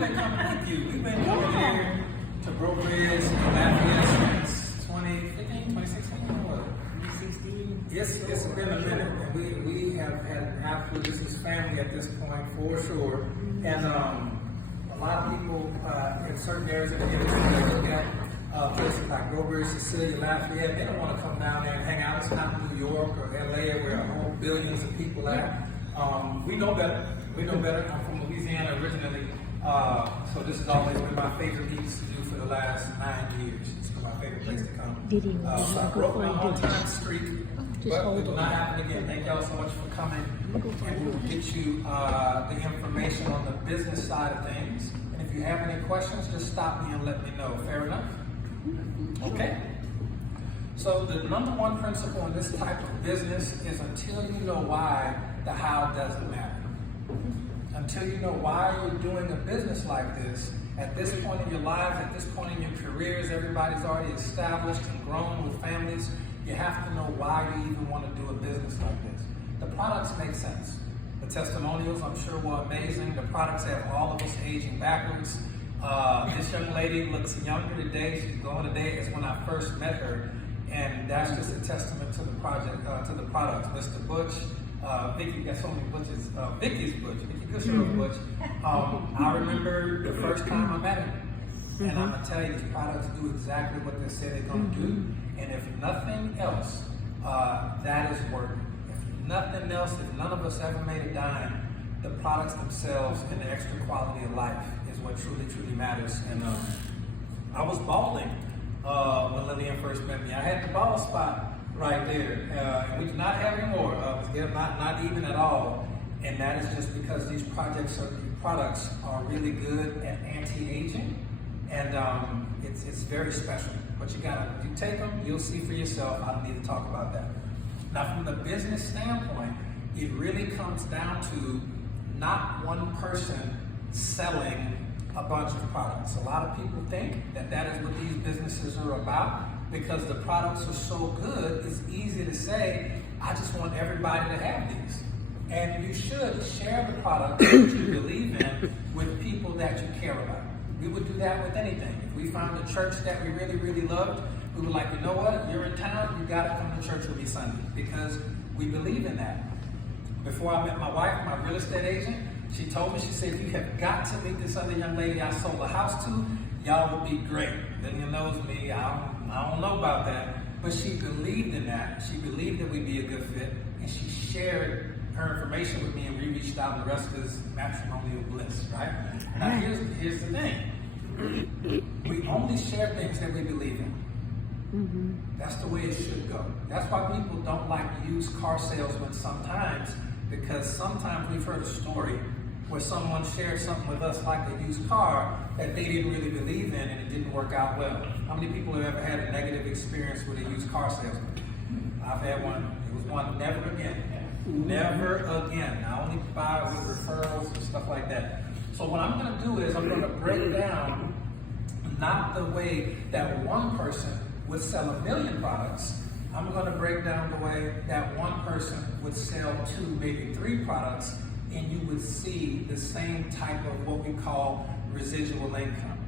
been coming with you. We've been coming here to Breaux and Lafayette since 2015, 2016, or what? 2016. It's been a minute, and we have had absolute, this is family at this point for sure. And a lot of people in certain areas of the industry that look at places like Breaux, Cecilia, Lafayette, they don't want to come down there and hang out. It's not New York or LA where a whole billions of people at. We know better. We know better. I'm from Louisiana originally, so this has always been my favorite piece to do for the last 9 years. It's been my favorite place to come. So I broke my on-time streak, but it will not happen again. Thank y'all so much for coming, and we'll get you the information on the business side of things. And if you have any questions, just stop me and let me know. Fair enough? Okay. So the number one principle in this type of business is until you know why, the how doesn't matter. Until you know why you're doing a business like this, at this point in your lives, at this point in your careers, everybody's already established and grown with families. You have to know why you even want to do a business like this. The products make sense. The testimonials, I'm sure, were amazing. The products have all of us aging backwards. This young lady looks younger today. She's glowing today as when I first met her. And that's just a testament to the project, to the products. Mr. Butch, Vickie, got so many Butches. Vickie's Butch, Vickie Guchereau's Butch. I remember the first time I met him. And I'm going to tell you, these products do exactly what they say they're going to do. And if nothing else, that is working. If nothing else, if none of us ever made a dime, the products themselves and the extra quality of life is what truly, truly matters. And I was balding when Lillian first met me. I had the bald spot right there. And we do not have any more. Not even at all. And that is just because these products are really good at anti-aging. And it's very special. But you take them, you'll see for yourself. I don't need to talk about that. Now, from the business standpoint, it really comes down to not one person selling a bunch of products. A lot of people think that that is what these businesses are about because the products are so good, it's easy to say, I just want everybody to have these. And you should share the product that you believe in with people that you care about. We would do that with anything. If we found a church that we really, really loved, we were like, you know what, you're in town, you gotta come to church with me Sunday because we believe in that. Before I met my wife, my real estate agent, she told me, she said, you have got to meet this other young lady I sold a house to. Y'all would be great. Lillian knows me. I don't know about that. But she believed in that. She believed that we'd be a good fit. And she shared her information with me, and we reached out, and the rest is matrimonial bliss, right? Now, here's the thing. We only share things that we believe in. That's the way it should go. That's why people don't like used car salesmen sometimes, because sometimes we've heard a story where someone shared something with us like a used car that they didn't really believe in and it didn't work out well. How many people have ever had a negative experience with a used car salesman? I've had one. It was one, never again. Never again. I only buy with referrals and stuff like that. So what I'm going to do is I'm going to break down not the way that one person would sell 1 million products. I'm going to break down the way that one person would sell 2, maybe 3 products, and you would see the same type of what we call residual income.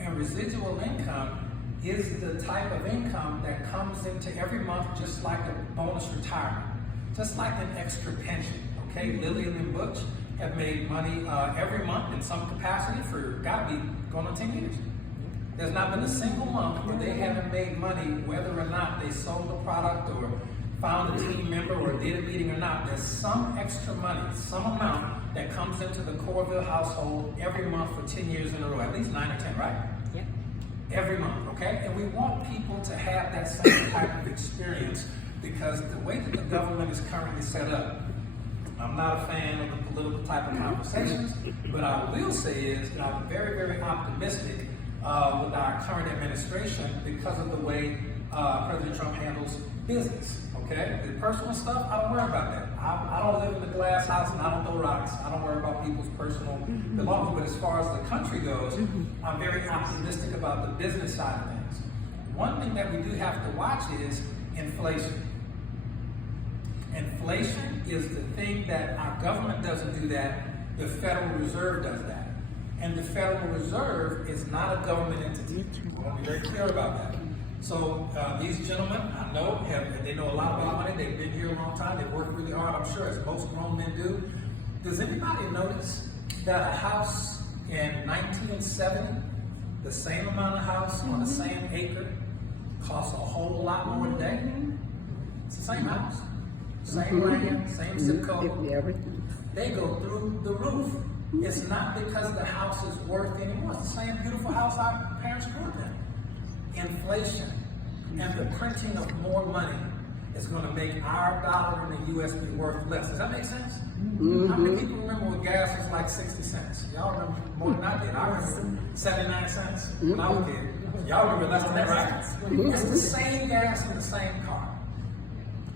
And residual income is the type of income that comes into every month just like a bonus retirement, just like an extra pension, okay? Lillian and Butch have made money every month in some capacity for, gotta be going on 10 years. There's not been a single month where they haven't made money, whether or not they sold a product or found a team member or did a meeting or not. There's some extra money, some amount that comes into the Corville household every month for 10 years in a row, at least 9 or 10, right? Yeah. Every month, okay? And we want people to have that same type of experience because the way that the government is currently set up, I'm not a fan of the political type of conversations, but I will say is that I'm very, very optimistic with our current administration because of the way President Trump handles business, okay? The personal stuff, I don't worry about that. I don't live in a glass house and I don't throw rocks. I don't worry about people's personal belongings, but as far as the country goes, I'm very optimistic about the business side of things. One thing that we do have to watch is inflation. Inflation is the thing that our government doesn't do that, the Federal Reserve does that. And the Federal Reserve is not a government entity. I want to be very clear about that. So these gentlemen, I know, they know a lot about money. They've been here a long time. They've worked really hard, I'm sure, as most grown men do. Does anybody notice that a house in 1970, the same amount of house on the same acre, costs a whole lot more today? It's the same house, same land, same zip code. They go through the roof. It's not because the house is worth anymore. It's the same beautiful house our parents grew up in. Inflation and the printing of more money is going to make our dollar in the U.S. be worth less. Does that make sense? How many people remember when gas was like 60 cents? Y'all remember more than I did. I remember 79 cents when I was a kid. Y'all remember less than that, right? It's the same gas in the same car.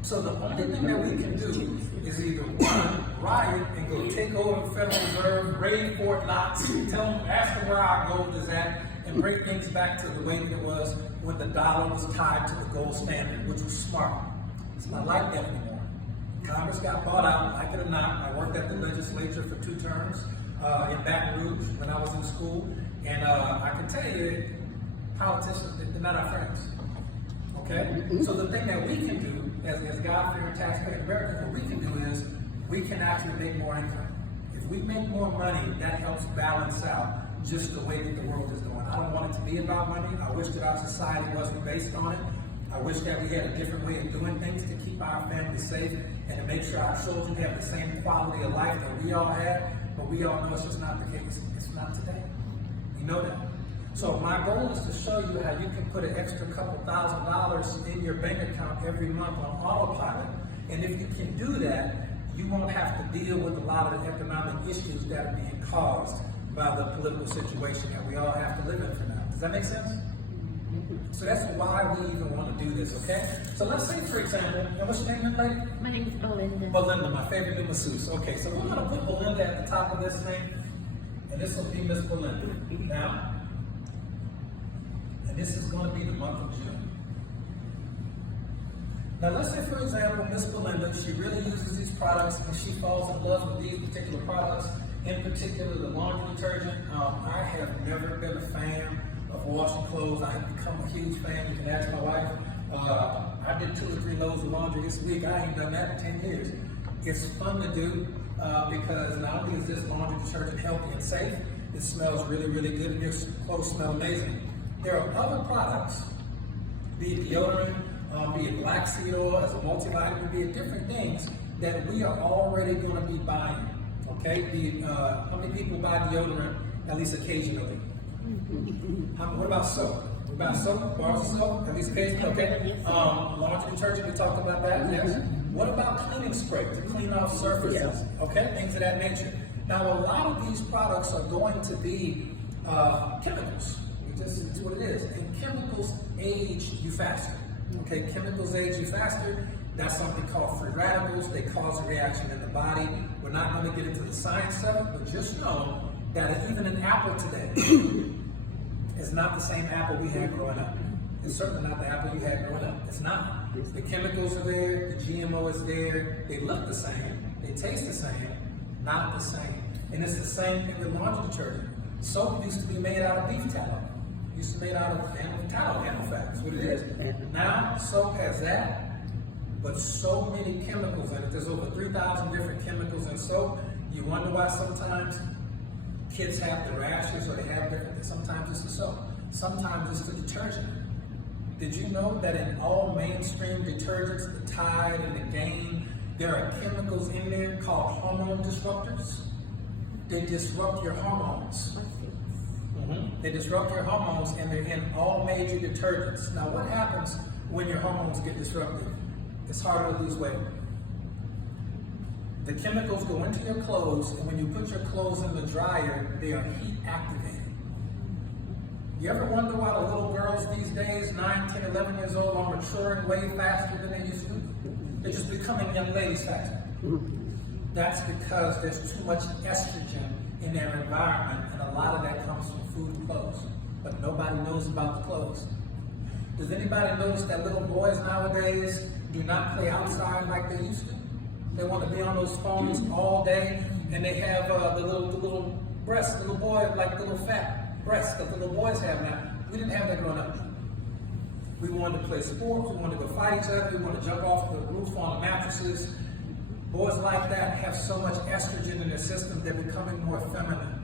So the only thing that we can do is either one, riot and go take over the Federal Reserve, raid Fort Knox, tell them, ask them where our gold is at, and bring things back to the way that it was when the dollar was tied to the gold standard, which was smart. It's not like that anymore. Congress got bought out, like it or not. I worked at the legislature for 2 terms in Baton Rouge when I was in school, and I can tell you, politicians, they're not our friends. Okay? So the thing that we can do as God-fearing taxpaying Americans, what we can do is we can actually make more income. If we make more money, that helps balance out just the way that the world is going. I don't want it to be about money. I wish that our society wasn't based on it. I wish that we had a different way of doing things to keep our families safe and to make sure our children have the same quality of life that we all have, but we all know it's just not the case. It's not today. You know that. So my goal is to show you how you can put an extra couple $1,000s in your bank account every month on autopilot. And if you can do that, you won't have to deal with a lot of the economic issues that are being caused by the political situation that we all have to live in for now. Does that make sense? So that's why we even want to do this, okay? So let's say, for example, and what's your name, lady? My name is Belinda. Belinda, my favorite new masseuse. Okay, so we're going to put Belinda at the top of this thing, and this will be Miss Belinda. Now, and this is going to be the month of June. Now, let's say, for example, Miss Belinda, she really uses these products, and she falls in love with these particular products, in particular the laundry detergent. I have never been a fan of washing clothes. I have become a huge fan. You can ask my wife. I did 2 or 3 loads of laundry this week. I ain't done that in 10 years. It's fun to do because not only is this laundry detergent healthy and safe, it smells really, really good, and your clothes smell amazing. There are other products, be it deodorant, be it black seed oil as a multivitamin, be it different things that we are already going to be buying. Okay? How many people buy deodorant at least occasionally? What about soap? What about soap? Bars of soap? At least occasionally? Okay. Laundry detergent, we talked about that. Yes. What about cleaning spray to clean off surfaces? Okay, things of that nature. Now, a lot of these products are going to be chemicals. It's what it is. And chemicals age you faster. Okay, chemicals age you faster. That's something called free radicals. They cause a reaction in the body. We're not going to get into the science of it, but just know that even an apple today is not the same apple we had growing up. It's certainly not the apple you had growing up. It's not. The chemicals are there, the GMO is there, they look the same, they taste the same, not the same. And it's the same thing with laundry detergent. Soap used to be made out of beef tallow. It used to be made out of animal tallow, animal fat, that's what it is. Now, soap has that, but so many chemicals in it. There's over 3,000 different chemicals in soap. You wonder why sometimes kids have the rashes or they have different things. Sometimes it's the soap. Sometimes it's the detergent. Did you know that in all mainstream detergents, the Tide and the Gain, there are chemicals in there called hormone disruptors? They disrupt your hormones. They disrupt your hormones, and they're in all major detergents. Now, what happens when your hormones get disrupted? It's harder to lose weight. The chemicals go into your clothes, and when you put your clothes in the dryer, they are heat activated. You ever wonder why the little girls these days, 9, 10, 11 years old, are maturing way faster than they used to? They're just becoming young ladies faster. That's because there's too much estrogen in their environment, and a lot of that comes from food and clothes. But nobody knows about the clothes. Does anybody notice that little boys nowadays do not play outside like they used to? They want to be on those phones all day, and they have the little breasts, the little boy, like the little fat breasts that the little boys have now. We didn't have that growing up. We wanted to play sports, we wanted to go fight each other, we wanted to jump off the roof on the mattresses. Boys like that have so much estrogen in their system, they're becoming more feminine.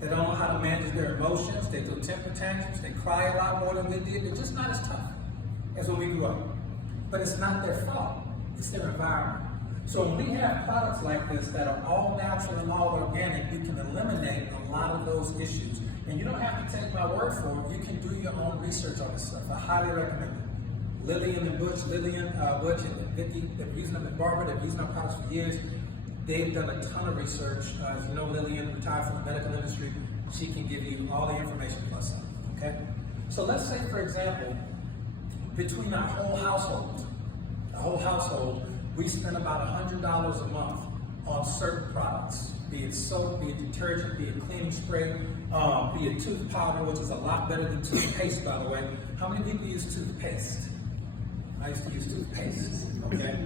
They don't know how to manage their emotions, they do temper tantrums, they cry a lot more than we did. They're just not as tough as when we grew up. But it's not their fault, it's their environment. So when we have products like this that are all natural and all organic, we can eliminate a lot of those issues. And you don't have to take my word for it, you can do your own research on this stuff. I highly recommend it. Lillian and Butch, and Vickie, they've been using them, and Barbara, they've been using our products for years. They've done a ton of research. As you know, Lillian retired from the medical industry. She can give you all the information plus some, okay? So let's say, for example, between our whole household, we spend about $100 a month on certain products, be it soap, be it detergent, be it cleaning spray, be it tooth powder, which is a lot better than toothpaste, by the way. How many people use toothpaste? I used to use toothpaste, okay?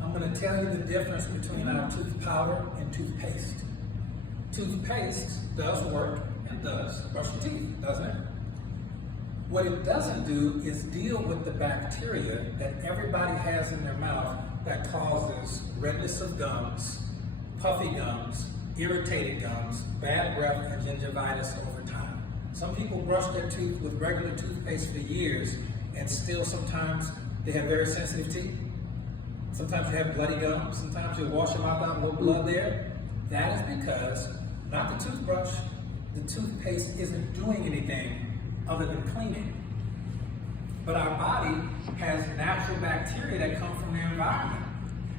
I'm going to tell you the difference between our tooth powder and toothpaste. Toothpaste does work and does brush your teeth, doesn't it? What it doesn't do is deal with the bacteria that everybody has in their mouth that causes redness of gums, puffy gums, irritated gums, bad breath, and gingivitis over time. Some people brush their teeth with regular toothpaste for years and still sometimes they have very sensitive teeth. Sometimes you have bloody gums, sometimes you wash your mouth out with blood there. That is because, not the toothbrush, the toothpaste isn't doing anything other than cleaning. But our body has natural bacteria that come from the environment.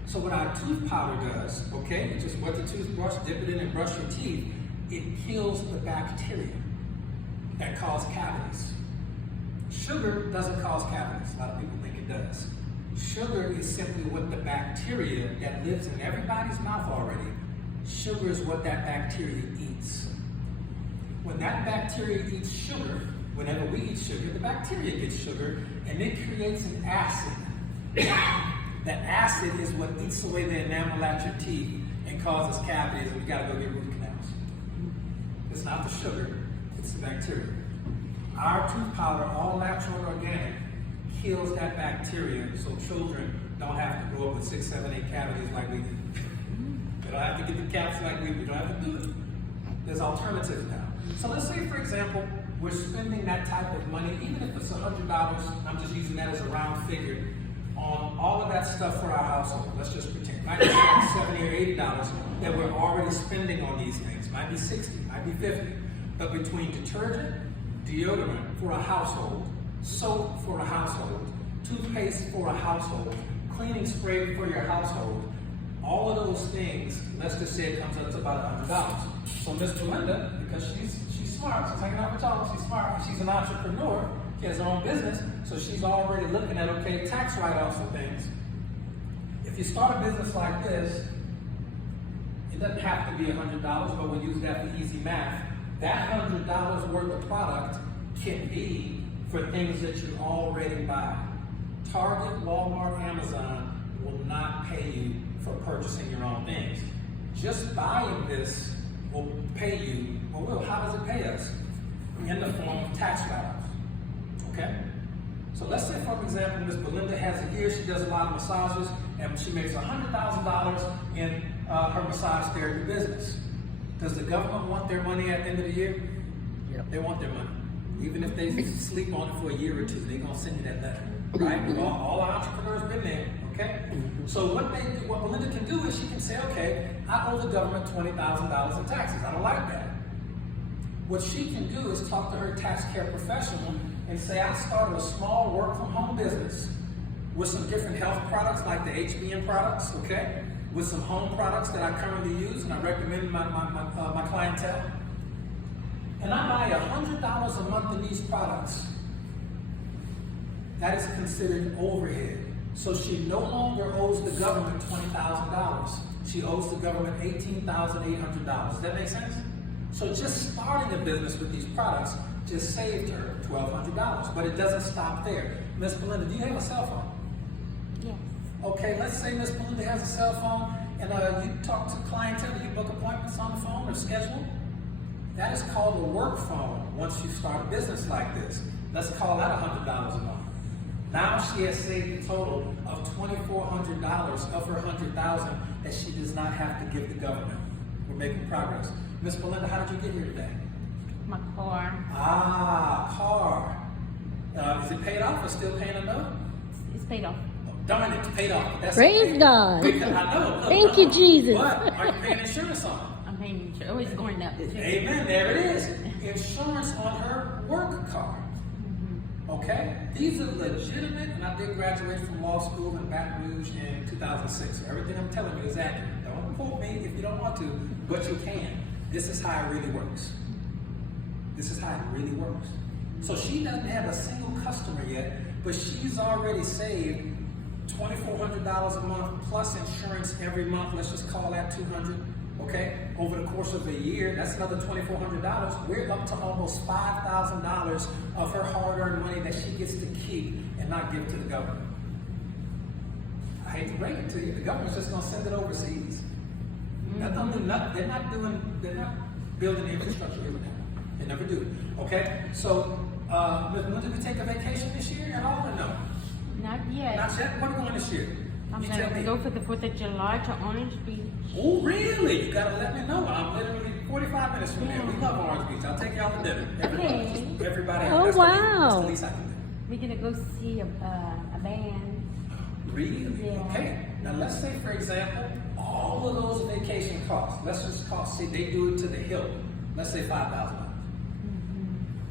So what our tooth powder does, okay, it's just wet the toothbrush, dip it in and brush your teeth, it kills the bacteria that cause cavities. Sugar doesn't cause cavities. A lot of people think it does. Sugar is simply what the bacteria that lives in everybody's mouth already, sugar is what that bacteria eats. When that bacteria eats sugar, whenever we eat sugar, the bacteria gets sugar and it creates an acid. That acid is what eats away the enamel at your teeth and causes cavities, and we gotta go get root canals. It's not the sugar, it's the bacteria. Our tooth powder, all natural and organic, kills that bacteria so children don't have to grow up with 6, 7, 8 cavities like we did. They don't have to get the caps like we did. We don't have to do it. There's alternatives now. So let's say, for example, we're spending that type of money, even if it's $100, I'm just using that as a round figure, on all of that stuff for our household. Let's just pretend. Might be $70 or $80 that we're already spending on these things. Might be 60, might be 50. But between detergent, deodorant for a household, soap for a household, toothpaste for a household, cleaning spray for your household, all of those things, let's just say it comes up to about $100. So Miss Belinda, because she's smart, she's hanging out with y'all, she's smart, she's an entrepreneur, she has her own business, so she's already looking at, okay, tax write-offs and things. If you start a business like this, it doesn't have to be $100, but we'll use that for easy math. That $100 worth of product can be for things that you already buy. Target, Walmart, Amazon will not pay you for purchasing your own things. Just buying this will pay you, well, how does it pay us? In the form of tax write-offs, okay? So let's say, for example, Ms. Belinda has a year, she does a lot of massages, and she makes $100,000 in her massage therapy business. Does the government want their money at the end of the year? Yep. They want their money. Even if they sleep on it for a year or two, they're gonna send you that letter, right? All our entrepreneurs been there, okay? So what Belinda can do is she can say, okay, I owe the government $20,000 in taxes. I don't like that. What she can do is talk to her tax care professional and say, I started a small work from home business with some different health products like the HBN products, okay? With some home products that I currently use and I recommend my clientele. And I buy $100 a month in these products. That is considered overhead. So she no longer owes the government $20,000. She owes the government $18,800. Does that make sense? So just starting a business with these products just saved her $1,200. But it doesn't stop there. Miss Belinda, do you have a cell phone? Yes. Okay, let's say Miss Belinda has a cell phone and you talk to clientele, you book appointments on the phone or schedule. That is called a work phone once you start a business like this. Let's call that $100 a month. Now she has saved a total of $2,400 of her $100,000 that she does not have to give the government. We're making progress. Miss Belinda, how did you get here today? My car. Ah, car. Is it paid off or still paying a note? It's paid off. Oh, darn it, it's paid off. That's Praise okay. God. I know. Thank you, Jesus. But are you paying insurance on it? I'm paying insurance. Oh, it's going up. Amen. There it is. Insurance on her work car. Okay? These are legitimate, and I did graduate from law school in Baton Rouge in 2006. So everything I'm telling you is accurate. Don't quote me if you don't want to, but you can. This is how it really works. This is how it really works. So she doesn't have a single customer yet, but she's already saved $2,400 a month plus insurance every month. Let's just call that $200. Okay, over the course of a year, that's another $2,400. We're up to almost $5,000 of her hard-earned money that she gets to keep and not give to the government. I hate to break it to you, the government's just going to send it overseas. That don't do nothing. They're not building the infrastructure here now. They never do. Okay, so Ms. Belinda, did we take a vacation this year at all or no? Not yet. Not yet. What are we going this year? I'm going to go for the 4th of July to Orange Beach. Oh, really? You gotta let me know. I'm literally 45 minutes from there. We love Orange Beach. I'll take you out to dinner. Everybody. Oh, that's wow. the least I can do. We're going to go see a band. Really? Yeah. Okay. Now let's say, for example, all of those vacation costs. Let's just say they do it to the hill. Let's say $5,000.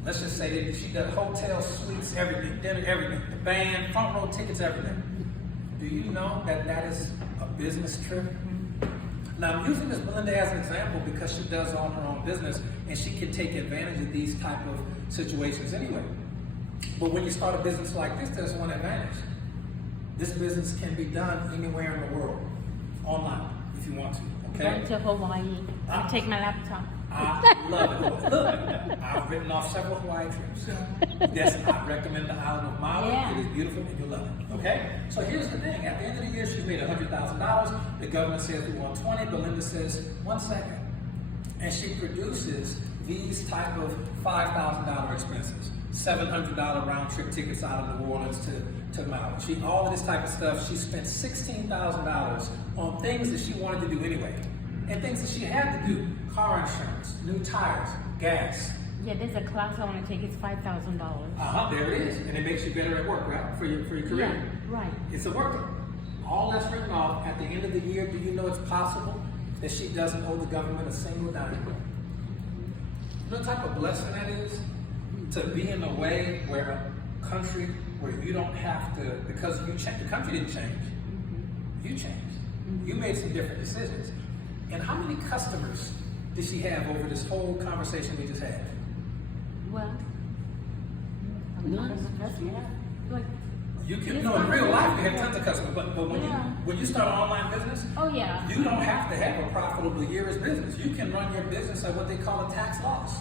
Let's just say that she does hotel, suites, everything, dinner, everything, the band, front row tickets, everything. Do you know that that is a business trip? Now, I'm using Ms. Belinda as an example because she does own her own business and she can take advantage of these type of situations anyway. But when you start a business like this, there's one advantage. This business can be done anywhere in the world, online, if you want to. Okay? Going to Hawaii. I'll take my laptop. I love it. Look, I've written off several Hawaii trips. Yes, I recommend the island of Maui. Yeah. It is beautiful and you'll love it. Okay? So here's the thing. At the end of the year, she's made $100,000. The government says we want 20. Belinda says, 1 second. And she produces these type of $5,000 expenses. $700 round trip tickets out of New Orleans to Maui. All of this type of stuff. She spent $16,000 on things that she wanted to do anyway. And things that she had to do. Car insurance, new tires, gas. Yeah, there's a class I want to take. It's $5,000. There it is. And it makes you better at work, right? For your career. Yeah, right. It's a worker. All that's written off at the end of the year. Do you know it's possible that she doesn't owe the government a single dime? You know what type of blessing that is? To be in a way where a country where you don't have to, because you change, the country didn't change. You changed. You made some different decisions. And how many customers did she have over this whole conversation we just had? Well, I'm not as a customer. Like, You can, no, in real life you have tons of customers, but when you start an online business, oh yeah, you don't have to have a profitable year as business. You can run your business at what they call a tax loss.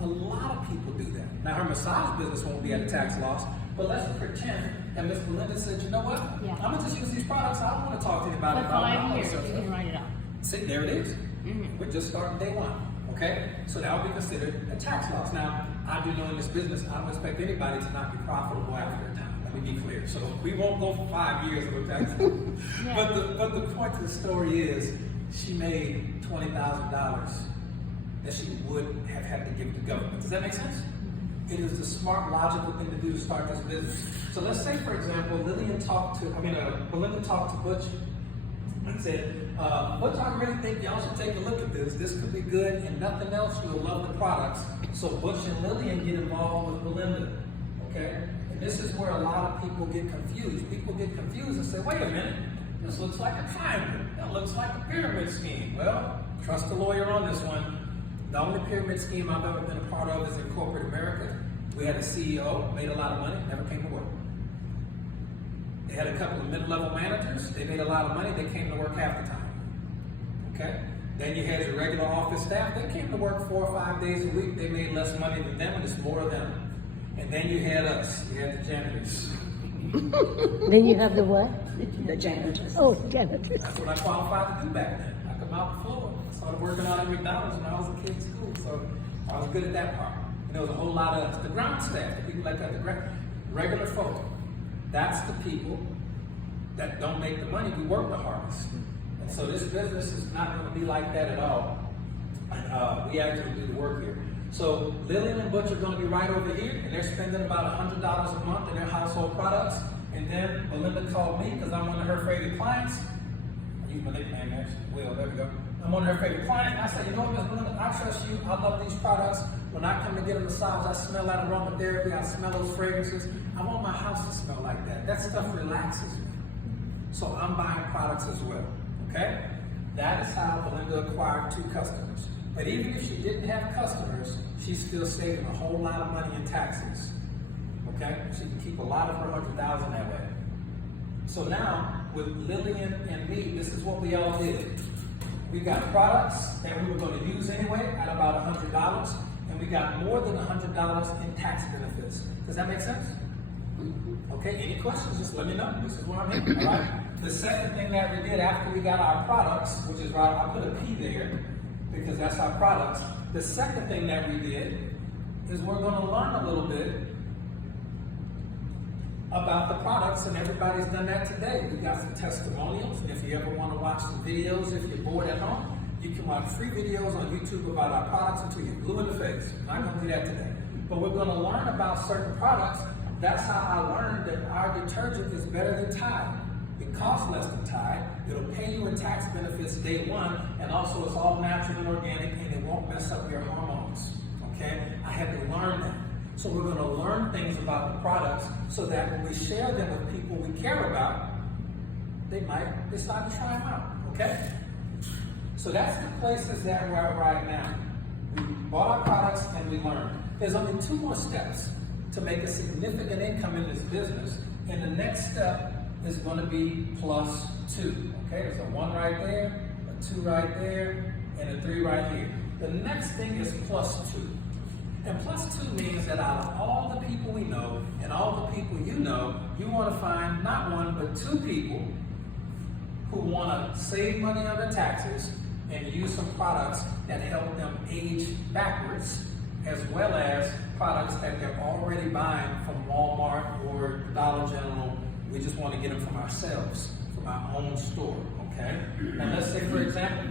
A lot of people do that. Now her massage business won't be at a tax loss, but let's pretend that Ms. Belinda said, you know what? Yeah. I'm gonna just use these products. I don't want to talk to you about it. for 5 years, you can write it out. See, there it is. We're just starting day one. Okay? So that would be considered a tax loss. Now, I do know in this business, I don't expect anybody to not be profitable after a time. Let me be clear. So we won't go for 5 years of a tax loss. Yeah. But the point of the story is she made $20,000 that she would have had to give to government. Does that make sense? It is the smart, logical thing to do to start this business. So let's say, for example, Belinda talked to Butch and said, Butch, I really think y'all should take a look at this. This could be good, and nothing else, you'll love the products. So Butch and Lillian get involved with Belinda, okay? And this is where a lot of people get confused. People get confused and say, wait a minute, this looks like a triangle. That looks like a pyramid scheme. Well, trust the lawyer on this one. The only pyramid scheme I've ever been a part of is in corporate America. We had a CEO, made a lot of money, never came to work. They had a couple of mid-level managers, they made a lot of money, they came to work half the time. Okay? Then you had your regular office staff, they came to work 4 or 5 days a week, they made less money than them, and it's more of them. And then you had us, you had the janitors. Then you have the what? The janitors. Oh, janitors. That's what I qualified to do back then. I come out the floor. I started working out at McDonald's when I was a kid in school, so I was good at that part. And there was a whole lot of the ground staff, the people like that, the regular folk. That's the people that don't make the money. We work the hardest. And so this business is not going to be like that at all. And we actually do the work here. So Lillian and Butch are going to be right over here, and they're spending about $100 a month in their household products. And then Belinda called me because I'm one of her favorite clients. I use my nickname there. Will, there we go. I'm one of her favorite clients. And I said, you know what, Ms. Belinda, I trust you. I love these products. When I come to get a massage, I smell that aromatherapy. I smell those fragrances. I want my house to smell like that. That stuff relaxes me. So I'm buying products as well. Okay? That is how Belinda acquired 2 customers. But even if she didn't have customers, she's still saving a whole lot of money in taxes. Okay? She can keep a lot of her $100,000 that way. So now, with Lillian and me, this is what we all did. We got products that we were going to use anyway at about $100, and we got more than $100 in tax benefits. Does that make sense? Okay, any questions, just let me know. This is what I'm here, all right? The second thing that we did after we got our products, which is right, I put a P there, because that's our products. The second thing that we did is we're going to learn a little bit about the products, and everybody's done that today. We got some testimonials, and if you ever want to watch some videos, if you're bored at home, you can watch free videos on YouTube about our products until you're blue in the face. I'm not going to do that today. But we're going to learn about certain products. That's how I learned that our detergent is better than Tide. It costs less than Tide. It'll pay you in tax benefits day one, and also it's all natural and organic, and it won't mess up your hormones. Okay? I had to learn that. So we're going to learn things about the products so that when we share them with people we care about, they might decide to try them out. Okay? So that's the places that we're at right now. We bought our products and we learned. There's only 2 more steps to make a significant income in this business, and the next step is going to be +2. Okay, there's a 1 right there, a 2 right there, and a 3 right here. The next thing is +2. And +2 means that out of all the people we know and all the people you know, you want to find not 1 but 2 people who want to save money on their taxes and use some products that help them age backwards, as well as products that they're already buying from Walmart or Dollar General. We just want to get them from ourselves, from our own store, okay? And let's say, for example,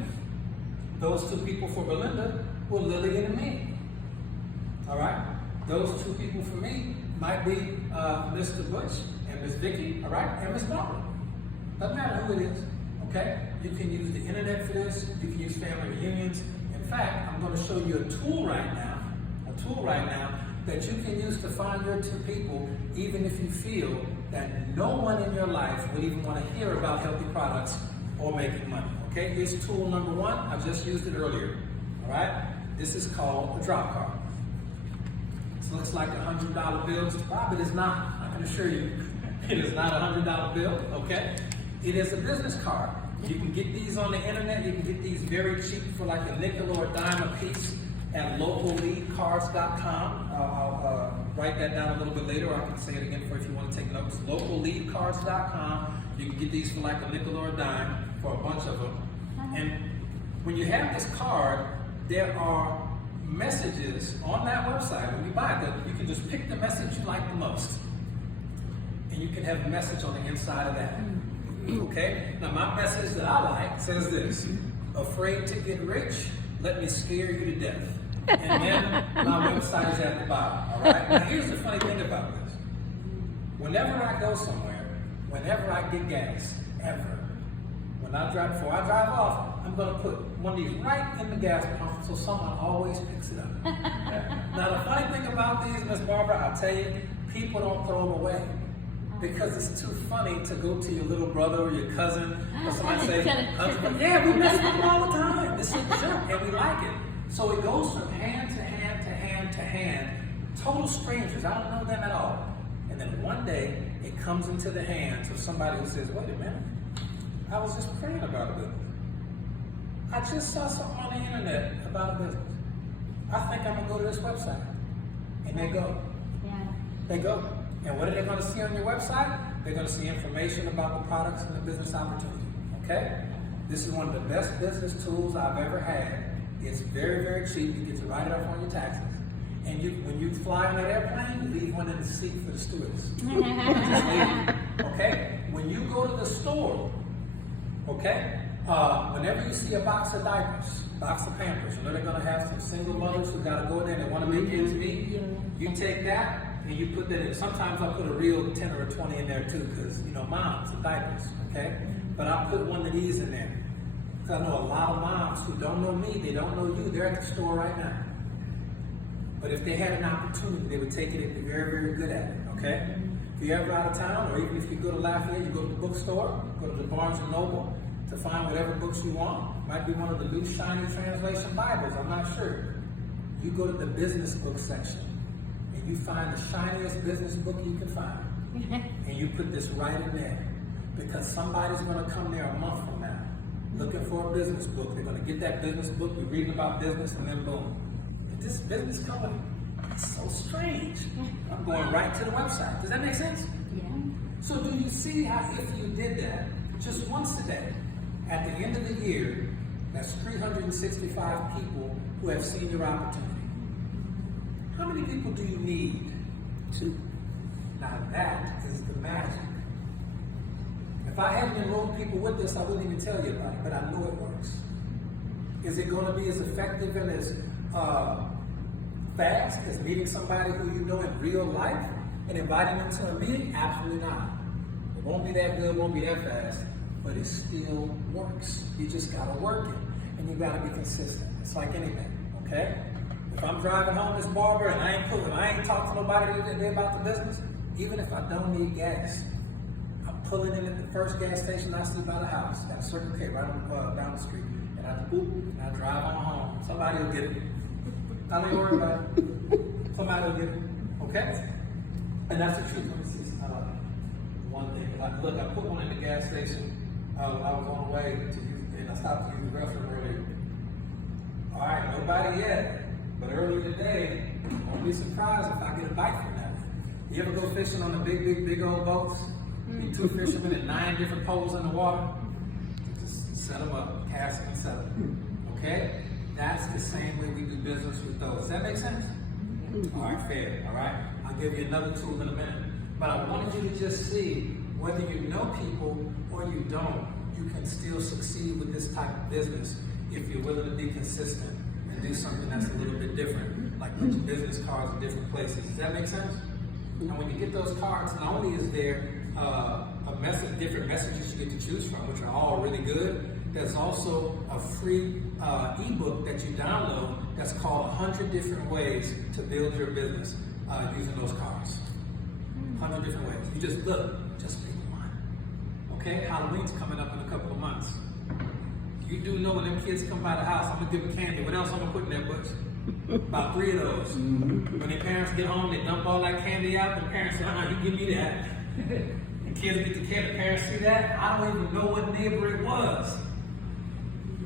those 2 people for Belinda were Lillian and me. All right? Those 2 people for me might be Mr. Butch and Miss Vickie, all right? And Miss Barbara. Doesn't matter who it is, okay? You can use the internet for this. You can use family reunions. In fact, I'm going to show you a tool right now that you can use to find your 2 people, even if you feel that no one in your life would even want to hear about healthy products or making money. Okay, here's tool number 1. I just used it earlier. All right, this is called a drop card. This looks like a $100 bill. Mr. Bob, it is not. I can assure you, it is not a $100 bill. Okay, it is a business card. You can get these on the internet. You can get these very cheap for like a nickel or a dime a piece at localleadcards.com. I'll write that down a little bit later, or I can say it again for if you want to take notes. Localleadcards.com. You can get these for like a nickel or a dime for a bunch of them. And when you have this card, there are messages on that website. When you buy it, you can just pick the message you like the most. And you can have a message on the inside of that. Okay? Now my message that I like says this: afraid to get rich? Let me scare you to death. And then my website is at the bottom. All right? Now here's the funny thing about this. Whenever I go somewhere, whenever I get gas, ever, before I drive off, I'm going to put one of these right in the gas pump so someone always picks it up. Now the funny thing about these, Miss Barbara, I'll tell you, people don't throw them away. Because it's too funny to go to your little brother or your cousin or somebody say, yeah, we mess with them all the time. This is a joke, and we like it. So it goes from hand to hand to hand to hand. Total strangers, I don't know them at all. And then one day, it comes into the hands of somebody who says, wait a minute, I was just praying about a business. I just saw something on the internet about a business. I think I'm going to go to this website. And they go. Yeah. They go. And what are they going to see on your website? They're going to see information about the products and the business opportunity. Okay? This is one of the best business tools I've ever had. It's very, very cheap. You get to write it off on your taxes. And when you fly on that airplane, you leave one in the seat for the stewardess. Just leave it. Okay? When you go to the store, okay? Whenever you see a box of diapers, box of Pampers, you know they're going to have some single mothers who got to go in there and they want to make ends meet. You take that and you put that in. Sometimes I put a real 10 or a 20 in there too, because, you know, moms and diapers, okay? But I put one of these in there. Because I know a lot of moms who don't know me, they don't know you, they're at the store right now. But if they had an opportunity, they would take it and be very, very good at it, okay? If you're ever out of town, or even if you go to Lafayette, you go to the bookstore, go to the Barnes & Noble to find whatever books you want. Might be one of the new shiny translation Bibles, I'm not sure. You go to the business book section, and you find the shiniest business book you can find. And you put this right in there. Because somebody's going to come there a month from now, looking for a business book. They're going to get that business book, you're reading about business, and then boom. This business company, it's so strange. I'm going right to the website. Does that make sense? Yeah. So do you see how if you did that just once a day, at the end of the year, that's 365 people who have seen your opportunity. How many people do you need? 2. Now that is the magic. If I hadn't enrolled people with this, I wouldn't even tell you about it, but I know it works. Is it going to be as effective and as fast as meeting somebody who you know in real life and inviting them to a meeting? Absolutely not. It won't be that good, won't be that fast, but it still works. You just gotta work it, and you gotta be consistent. It's like anything, okay? If I'm driving home this barber and I ain't talked to nobody today about the business, even if I don't need gas, I'm pulling in at the first gas station I see by the house, at a Circle K right on, down the street, and I boop, and I drive on home. Somebody will get it. I don't even worry about it. Somebody will get it, okay? And that's the truth. Let me see one thing. Look, I put one in the gas station. I was on the way to use, and I stopped to use the restroom earlier. All right, nobody yet. But earlier today, don't be surprised if I get a bite from that. You ever go fishing on the big old boats? Be 2 fishermen and 9 different poles in the water? Just set them up, cast and set them. Okay? That's the same way we do business with those. Does that make sense? All right, fair. All right? I'll give you another tool in a minute. But I wanted you to just see whether you know people or you don't, you can still succeed with this type of business if you're willing to be consistent and do something that's a little bit different, like put your business cards in different places. Does that make sense? And when you get those cards, not only is there different messages you get to choose from, which are all really good, there's also a free ebook that you download that's called 100 Different Ways to Build Your Business using those cards. 100 different ways. You just look, just pick one. Okay? Halloween's coming up in a couple of months. You do know when them kids come by the house, I'm gonna give them candy. What else I'm gonna put in their butts? About 3 of those. When their parents get home, they dump all that candy out. The parents say, you give me that. The kids get the candy, the parents see that. I don't even know what neighbor it was.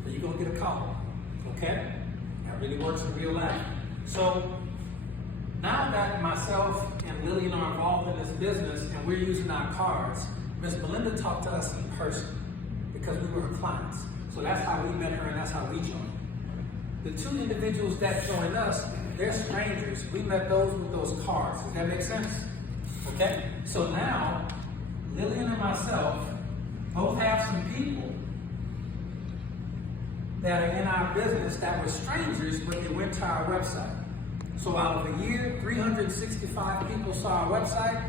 But you're gonna get a call. Okay? That really works in real life. So, now that myself and Lillian are involved in this business and we're using our cards, Miss Belinda talked to us in person because we were her clients. So that's how we met her and that's how we joined. The 2 individuals that joined us, they're strangers. We met those with those cards. Does that make sense? Okay? So now, Lillian and myself both have some people that are in our business that were strangers, but they went to our website. So out of a year, 365 people saw our website.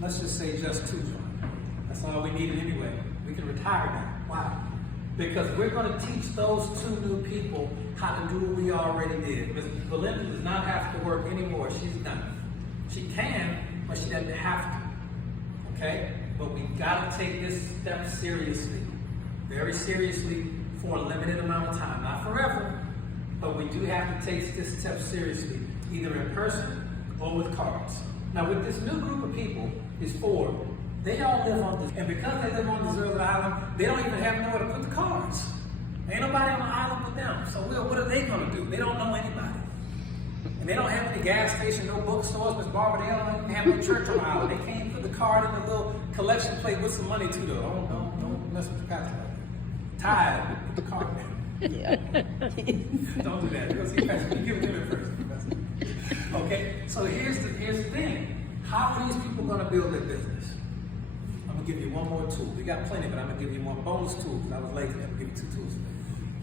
Let's just say just 2 joined. That's all we needed anyway. We can retire now. Why? Because we're going to teach those 2 new people how to do what we already did. Ms. Belinda does not have to work anymore. She's done. She can, but she doesn't have to. Okay? But we got to take this step seriously. Very seriously for a limited amount of time. Not forever, but we do have to take this step seriously, either in person or with cards. Now with this new group of people, it's 4, they all live on this, and because they live on the deserted island, they don't even have nowhere to put the cards. Ain't nobody on the island but them. So what are they gonna do? They don't know anybody. And they don't have any gas station, no bookstores, Miss Barbara, they don't even have no church on the island. They can't put the card in the little collection plate with some money too, though. Don't mess with the pastor like that. Tithe, put the card in. Don't do that. You'll see pastor. You give it to him first. Okay, so here's the thing. How are these people going to build their business? I'm going to give you one more tool. We got plenty, but I'm going to give you one bonus tool because I was lazy. I'm going to give you 2 tools.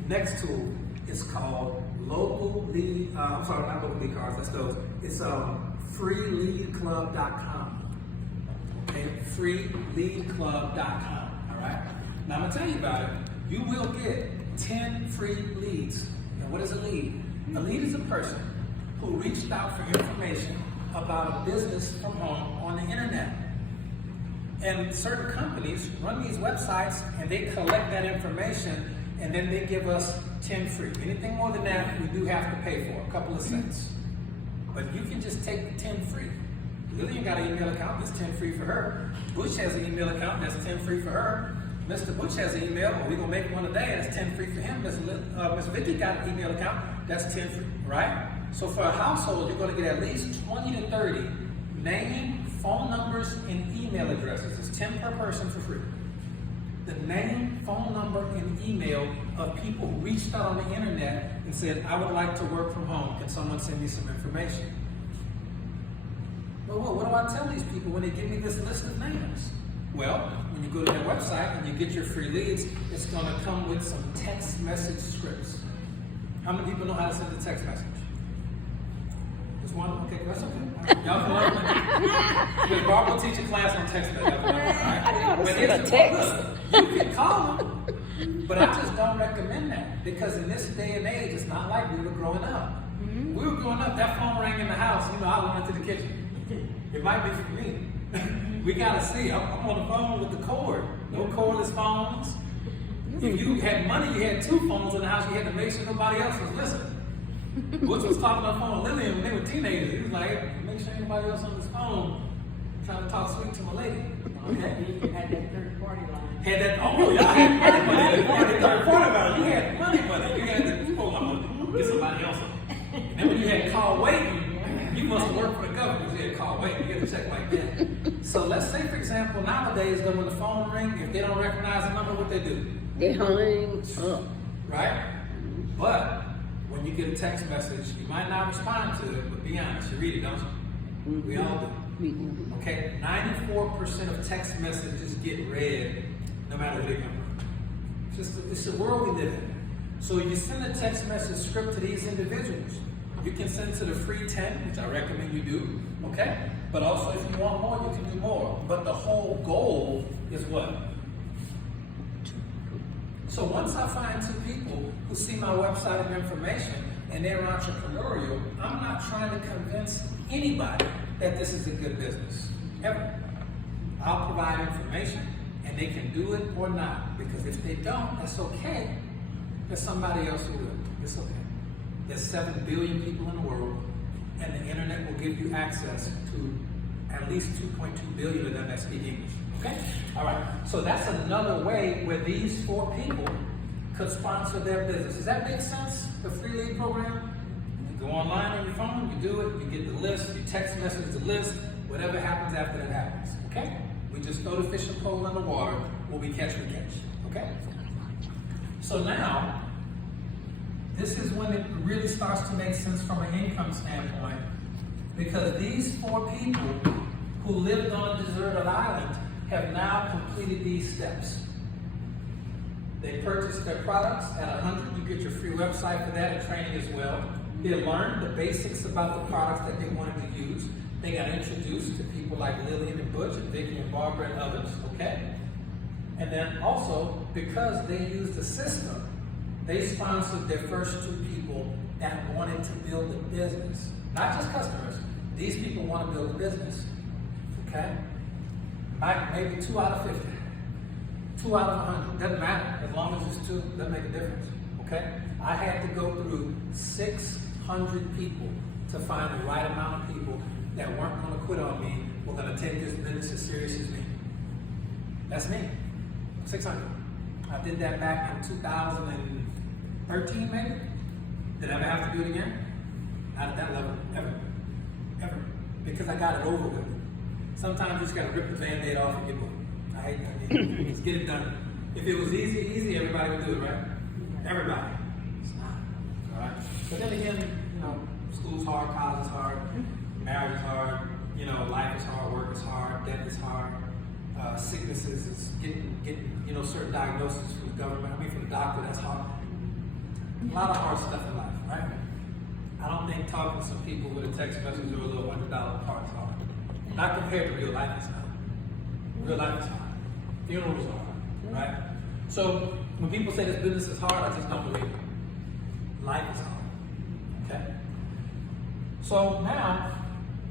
The next tool is called local lead. I'm sorry, not local lead cards. That's those. It's freeleadclub.com. Okay, freeleadclub.com. All right. Now I'm going to tell you about it. You will get 10 free leads. Now, what is a lead? A lead is a person who reached out for information about a business from home on the internet. And certain companies run these websites and they collect that information and then they give us 10 free. Anything more than that, we do have to pay for a couple of cents. But you can just take the 10 free. Lillian got an email account, that's 10 free for her. Bush has an email account, that's 10 free for her. Mr. Bush has an email, we're gonna make one today, that's 10 free for him. Miss Vickie got an email account, that's 10 free, right? So for a household, you're gonna get at least 20 to 30 name, phone numbers, and email addresses. It's 10 per person for free. The name, phone number, and email of people who reached out on the internet and said, I would like to work from home. Can someone send me some information? Well, what do I tell these people when they give me this list of names? Well, when you go to their website and you get your free leads, it's going to come with some text message scripts. How many people know how to send a text message? Just one? Okay, that's okay. Y'all can learn. Barbara will teach a class on text message. Right? But here's the text. You can call them, but I just don't recommend that because in this day and age, it's not like we were growing up. Mm-hmm. We were growing up, that phone rang in the house, I went into the kitchen. It might be for me. We gotta see, I'm on the phone with the cord. No cordless phones. If you had money, you had 2 phones in the house, you had to make sure nobody else was listening. Butch was talking on the phone with Lillian when they were teenagers. He was like, hey, make sure anybody else on this phone trying to talk sweet to my lady. Okay. You had that third party line. Had that, y'all had money. You had third party line. You had money. You had the, I'm gonna get somebody else. And then when you had call waiting, you must have worked for the government. You had call waiting. You had to check like that. So let's say, for example, nowadays, when the phone rings, if they don't recognize the number, what they do? They hang up. Right? But when you get a text message, you might not respond to it, but be honest, you read it, don't you? Mm-hmm. We all do. Mm-hmm. Okay, 94% of text messages get read, no matter where they come from. It's the world we live in. So you send a text message script to these individuals. You can send to the free 10, which I recommend you do, okay? But also, if you want more, you can do more. But the whole goal is what? So once I find 2 people who see my website and information and they're entrepreneurial, I'm not trying to convince anybody that this is a good business, ever. I'll provide information and they can do it or not, because if they don't, that's okay. There's somebody else who will. It's okay. There's 7 billion people in the world, and the internet will give you access to at least 2.2 billion of them that speak English. Okay? All right. So that's another way where these 4 people could sponsor their business. Does that make sense? The free lead program? You go online on your phone, you do it, you get the list, you text message the list, whatever happens after that happens. Okay? We just throw the fishing pole in the water. What we catch, we catch. Okay? So now, this is when it really starts to make sense from an income standpoint, because these 4 people who lived on a deserted island have now completed these steps. They purchased their products at 100. You get your free website for that and training as well. They learned the basics about the products that they wanted to use. They got introduced to people like Lillian and Butch and Vickie and Barbara and others, okay? And then also, because they used the system, they sponsored their first 2 people that wanted to build a business. Not just customers. These people want to build a business, okay? Maybe 2 out of 50. 2 out of 100. Doesn't matter. As long as it's 2, doesn't make a difference, okay? I had to go through 600 people to find the right amount of people that weren't going to quit on me, were going to take this business as serious as me. That's me. 600. I did that back in 2013, maybe. Did I ever have to do it again? not at that level, ever. Because I got it over with. Sometimes you just gotta rip the Band-Aid off and get moving. I mean, just get it done. If it was easy, everybody would do it, right? Everybody. It's not, all right? But then again, you know, school's hard, college is hard, marriage is hard, you know, life is hard, work is hard, debt is hard, sicknesses is getting, you know, certain diagnoses from the government, from the doctor, that's hard. A lot of hard stuff in life, right? I don't think talking to some people with a text message or a little $100 card is hard. Not compared to real life, it's not. Real life is hard. Funerals are hard, right? So when people say this business is hard, I just don't believe it. Life is hard, okay? So now,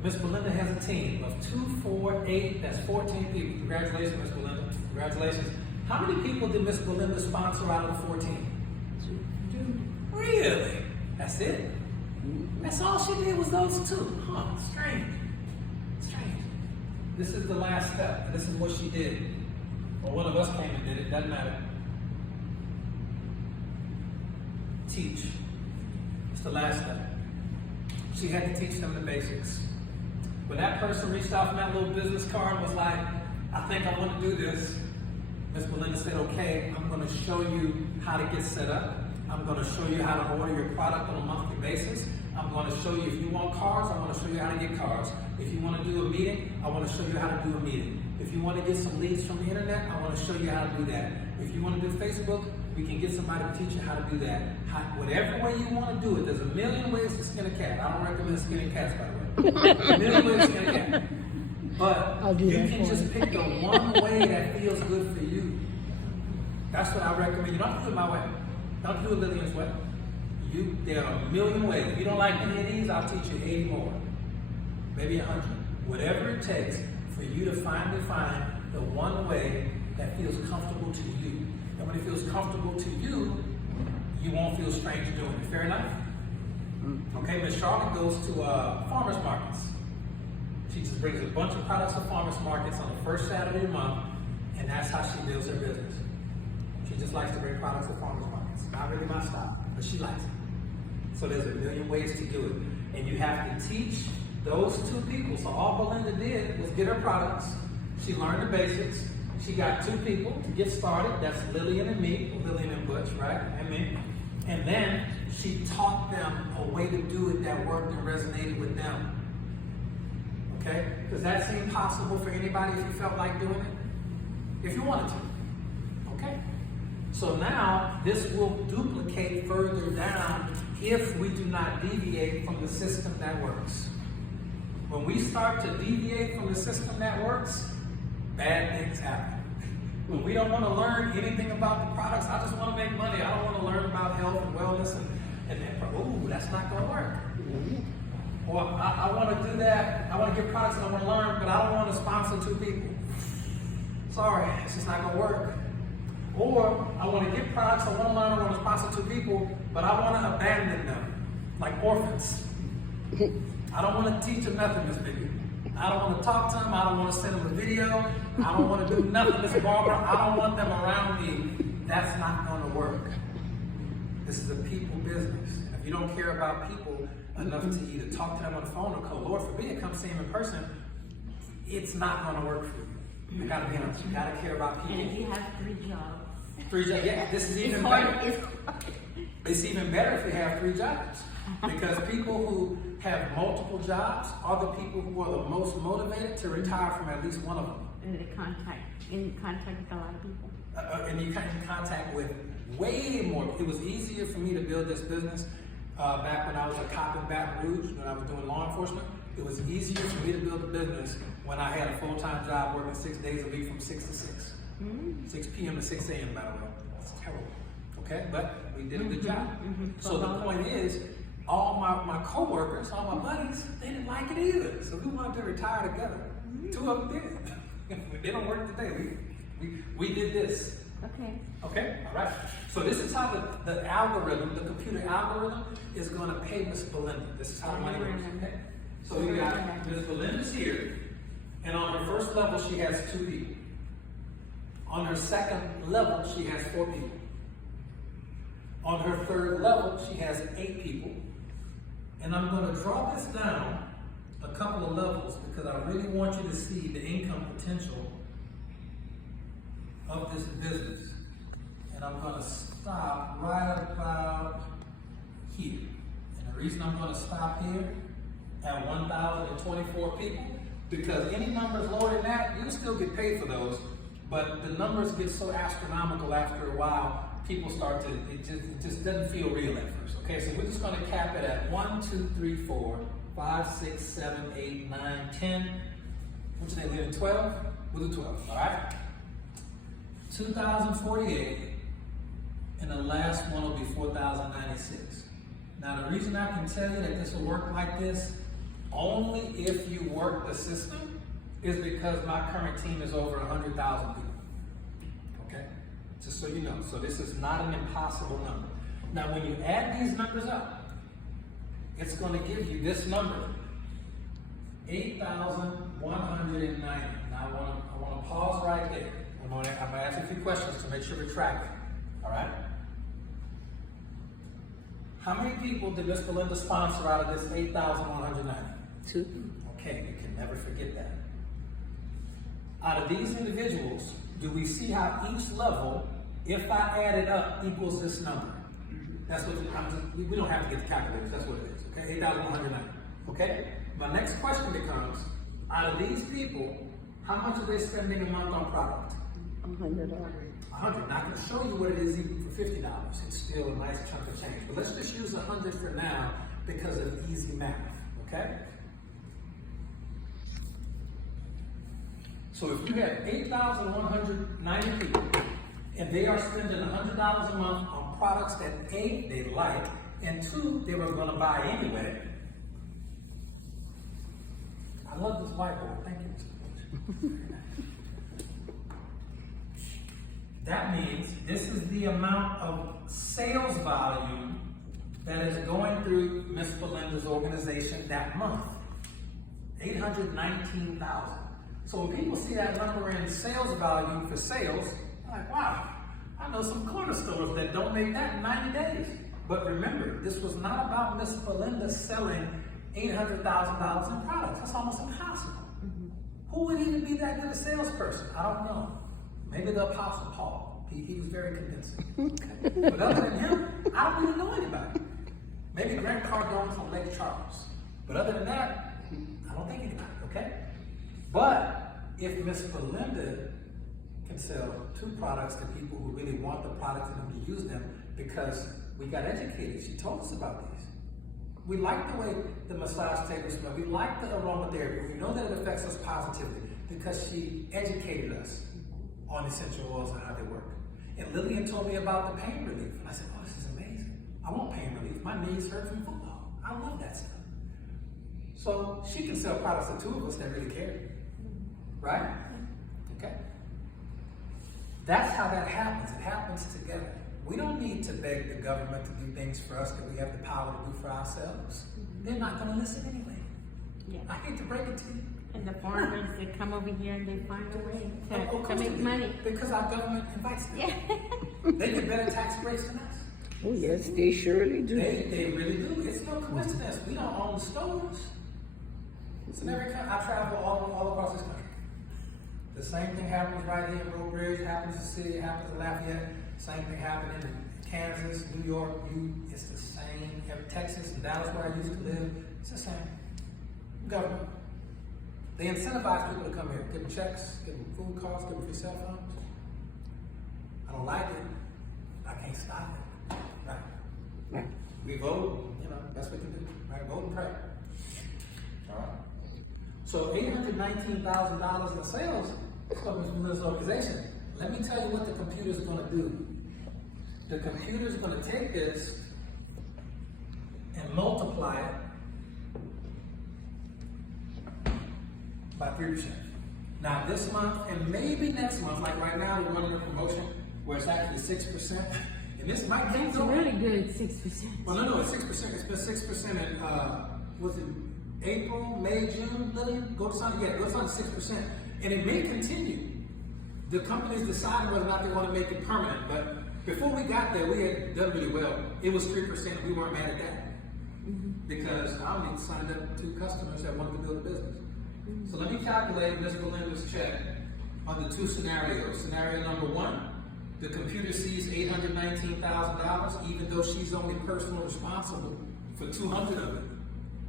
Miss Belinda has a team of 2, 4, 8, that's 14 people. Congratulations, Miss Belinda. Congratulations. How many people did Miss Belinda sponsor out of the 14? 2. Really? That's it? That's all she did was those 2? Huh, strange. This is the last step. This is what she did. Or one of us came and did it, doesn't matter. Teach. It's the last step. She had to teach them the basics. When that person reached out from that little business card and was like, I think I want to do this, Miss Belinda said, okay, I'm going to show you how to get set up. I'm going to show you how to order your product on a monthly basis. I'm going to show you, if you want cars, I want to show you how to get cars. If you want to do a meeting, I want to show you how to do a meeting. If you want to get some leads from the internet, I want to show you how to do that. If you want to do Facebook, we can get somebody to teach you how to do that. Whatever way you want to do it, there's a million ways to skin a cat. I don't recommend skinning cats, by the way. A million ways to skin a cat. But you can just pick the one way that feels good for you. That's what I recommend. You don't have to do it my way. Don't do it Lillian's way. There are a million ways. If you don't like any of these, I'll teach you 80 more. Maybe 100. Whatever it takes for you to finally find the one way that feels comfortable to you. And when it feels comfortable to you, you won't feel strange doing it. Fair enough? Okay, Miss Charlotte goes to farmers markets. She just brings a bunch of products to farmers markets on the first Saturday of the month, and that's how she builds her business. She just likes to bring products to farmers markets. Not really my style, but she likes it. So there's a million ways to do it. And you have to teach those 2 people. So all Belinda did was get her products. She learned the basics. She got 2 people to get started. That's Lillian and me, or Lillian and Butch, right? And me. And then she taught them a way to do it that worked and resonated with them. Okay? Does that seem possible for anybody if you felt like doing it? If you wanted to. Okay? So now, this will duplicate further down if we do not deviate from the system that works. When we start to deviate from the system that works, bad things happen. When we don't want to learn anything about the products, I just want to make money. I don't want to learn about health and wellness and ooh, that's not going to work. Or I want to do that. I want to get products and I want to learn, but I don't want to sponsor 2 people. Sorry, it's just not going to work. Or I want to get products, I want to learn, I want to sponsor 2 people, but I want to abandon them, like orphans. I don't want to teach them nothing, Miss Vickie. I don't want to talk to them, I don't want to send them a video, I don't want to do nothing, Miss Barbara. I don't want them around me. That's not going to work. This is a people business. If you don't care about people enough to either talk to them on the phone or call, Lord forbid, come see them in person, it's not going to work for you. I gotta be honest, you gotta care about people. And if you have 3 jobs. 3 jobs, yeah, this is even better. It's even better if you have 3 jobs. Because people who have multiple jobs are the people who are the most motivated to retire from at least one of them. And in contact with a lot of people. And you come in contact with way more. It was easier for me to build this business back when I was a cop in Baton Rouge, when I was doing law enforcement. It was easier for me to build a business when I had a full-time job working 6 days a week from 6 to 6. 6 p.m. to 6 a.m., by the way. It's terrible. Okay? But we did a good job. So the point is, all my co-workers, all my buddies, they didn't like it either. So we wanted to retire together. 2 of them did. They don't work today. We did this. Okay. Okay? All right. So this is how the algorithm, the computer algorithm, is going to pay Miss Belinda. This is how the money works. Okay? So we got Miss Belinda's here, and on her first level, she has 2 people. On her second level, she has 4 people. On her third level, she has 8 people. And I'm going to draw this down a couple of levels because I really want you to see the income potential of this business. And I'm going to stop right about here. And the reason I'm going to stop here at 1,024 people, because any numbers lower than that, you still get paid for those, but the numbers get so astronomical after a while, people start to, it just doesn't feel real at first. Okay, so we're just going to cap it at 1, 2, 3, 4, 5, 6, 7, 8, 9, 10. Which they live in 12? We'll do 12, all right? 2,048, and the last one will be 4,096. Now, the reason I can tell you that this will work like this, only if you work the system, is because my current team is over 100,000 people. Okay? Just so you know. So this is not an impossible number. Now, when you add these numbers up, it's going to give you this number, 8,190. Now, I want to pause right there. I'm going to ask you a few questions to make sure we're tracking. All right? How many people did Miss Belinda sponsor out of this 8,190? 2. Okay, you can never forget that. Out of these individuals, do we see how each level, if I add it up, equals this number? That's what we don't have to get the calculators. That's what it is. Okay, 8,190. Okay. My next question becomes: out of these people, how much are they spending a month on product? $100. 100. Now I can show you what it is even for $50. It's still a nice chunk of change. But let's just use 100 for now because of easy math. Okay. So if you have 8,190 people, and they are spending $100 a month on products that A, they like, and 2, they were going to buy anyway. I love this whiteboard. Thank you, Mr. Coach. That means this is the amount of sales volume that is going through Miss Belinda's organization that month. 819,000. So when people see that number in sales volume for sales, they're like, wow, I know some corner stores that don't make that in 90 days. But remember, this was not about Miss Belinda selling $800,000 in products. That's almost impossible. Who would even be that good a salesperson? I don't know. Maybe the Apostle Paul. He was very convincing. But other than him, I don't really know anybody. Maybe Grant Cardone from Lake Charles. But other than that, I don't think anybody, okay? But if Miss Belinda can sell 2 products to people who really want the products and them to use them because we got educated, she told us about these. We like the way the massage tables smell. We like the aromatherapy. We know that it affects us positively because she educated us on essential oils and how they work. And Lillian told me about the pain relief. And I said, oh, this is amazing. I want pain relief. My knees hurt from football. I love that stuff. So she can sell products to 2 of us that really care. Right? Okay. That's how that happens. It happens together. We don't need to beg the government to do things for us that we have the power to do for ourselves. They're not going to listen anyway. Yeah. I hate to break it to you. And the foreigners that come over here and they find a way to they make do. money. Because our government invites them. Yeah. They get better tax rates than us. Oh, yes, they surely do. They really do. It's no coincidence. We don't own stores. It's in every country. I travel all across this country. The same thing happens right here in Breaux, happens in the city, happens in Lafayette. Same thing happened in Kansas, New York. It's the same. Texas and Dallas, where I used to live. It's the same. Government. They incentivize people to come here. Give them checks, give them food cards, give them free cell phones. I don't like it. I can't stop it. Right? We vote, that's what we can do. Right? Vote and pray. All right. So $819,000 in sales from Ms. Belinda's organization. Let me tell you what the computer's going to do. The computer's going to take this and multiply it by 3%. Now this month and maybe next month, like right now, we're running a promotion where it's actually 6%. And this might keep That's going. really good, 6%. Well, no, it's 6%. It's been 6% in, was it April, May, June, Lillian? Go to something, go to something 6%. And it may continue. The company's deciding whether or not they want to make it permanent. But before we got there, we had done really well. It was 3%. We weren't mad at that. because I only signed up 2 customers that wanted to build a business. So let me calculate Ms. Belinda's check under 2 scenarios. Scenario number 1, the computer sees $819,000, even though she's only personally responsible for 200 of it.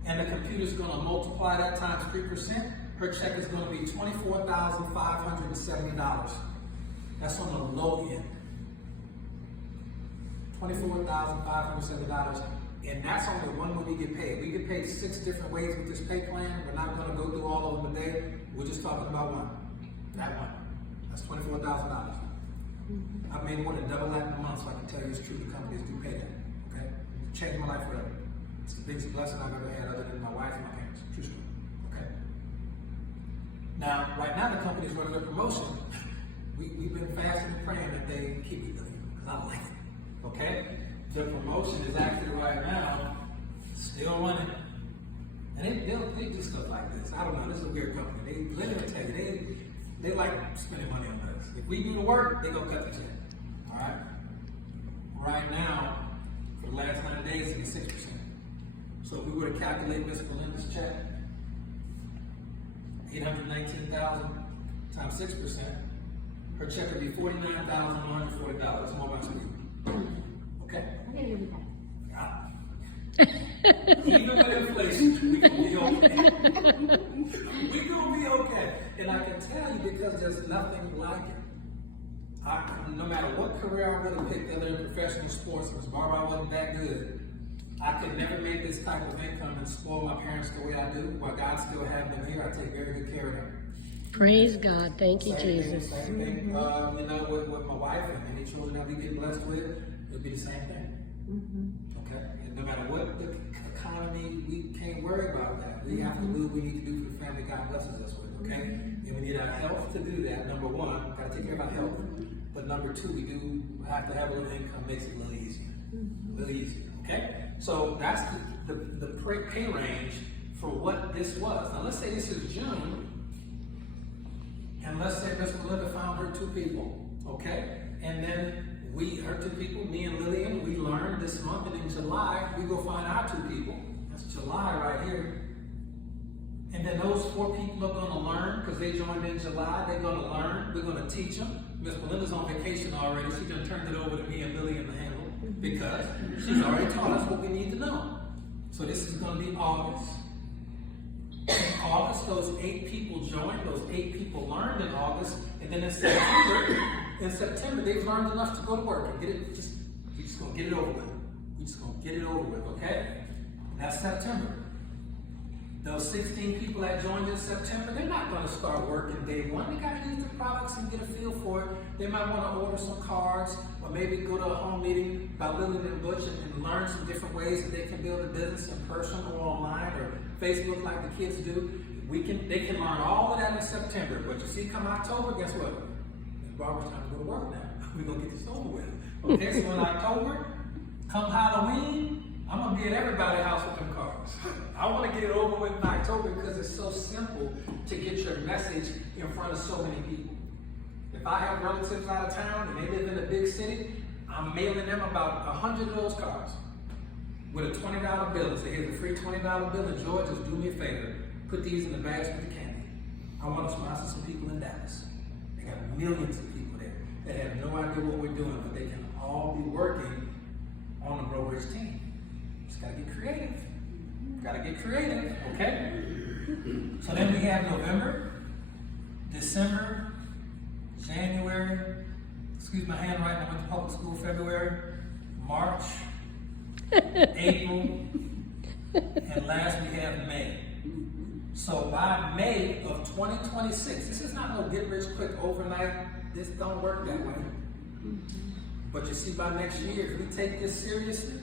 And the computer's gonna multiply that times 3%. Her check is gonna be $24,570. That's on the low end. $24,570. And that's only one way we get paid. We get paid 6 different ways with this pay plan. We're not gonna go through all of them today. We're just talking about one. That one. That's $24,000. I've made more than double that in a month, so I can tell you it's true. The companies do pay that. Okay? It's changed my life forever. It's the biggest blessing I've ever had, other than my wife and my parents. True story. Okay? Now, right now, the company's running a promotion. We've been fasting and praying that they keep it going, because I like it. Okay? The promotion is actually right now still running. And they do stuff like this. I don't know, this is a weird company. Let me tell you, they like spending money on us. If we do the work, they gonna cut the check. Alright? Right now, for the last 100 days, it's 6%. So if we were to calculate Ms. Belinda's check, $819,000 times 6%, her check would be $49,140. That's more about you. Okay? I'm gonna give you that. Even with inflation, we gonna be okay. We gonna be okay. And I can tell you because there's nothing like it. No matter what career I would have picked, other than professional sports, because Barbara wasn't that good, I could never make this type of income and spoil my parents the way I do. While God still have them here, I take very good care of them. Praise God. Thank you, Jesus. Same thing, with my wife and any children that we get blessed with, it'll be the same thing. Okay? And no matter what the economy, we can't worry about that. We have to do what we need to do for the family God blesses us with, okay? And we need our health to do that. Number 1, gotta take care of our health. But number 2, we do have to have a little income, makes it a little easier. A little easier, okay? So that's the pay range for what this was. Now let's say this is June, and let's say Ms. Belinda found her 2 people, okay? And then her 2 people, me and Lillian, we learned this month, and in July, we go find our 2 people. That's July right here. And then those 4 people are gonna learn, because they joined in July, they're gonna learn, we're gonna teach them. Ms. Belinda's on vacation already, she done turned it over to me and Lillian to handle, because she's already taught us what we need to know. So this is gonna be August. In August, those 8 people joined, those 8 people learned in August, and then in September, they've learned enough to go to work and get it, we're just gonna get it over with. We're just gonna get it over with, okay? That's September. Those 16 people that joined in September, they're not gonna start working day 1. They gotta use the products and get a feel for it. They might wanna order some cards, or maybe go to a home meeting by Lillian and Butch and learn some different ways that they can build a business in person or online or Facebook like the kids do. They can learn all of that in September. But you see, come October, guess what? Barbara's time to go to work now. We're gonna get this over with. Okay, so in October, come Halloween, I'm gonna be at everybody's house with them cars. I wanna get it over with in October because it's so simple to get your message in front of so many people. If I have relatives out of town and they live in a big city, I'm mailing them about 100 of those cars with a $20 bill. And say, here's a free $20 bill, and George, just do me a favor. Put these in the bags with the candy. I want to sponsor some people in Dallas. They got millions of people there that have no idea what we're doing, but they can all be working on the Breaux team. Just gotta get creative. Gotta get creative, okay? So then we have November, December, January, excuse my handwriting, I went to public school, February, March, April, and last we have May. So by May of 2026, this is not no get rich quick overnight. This don't work that way. But you see, by next year, if we take this seriously,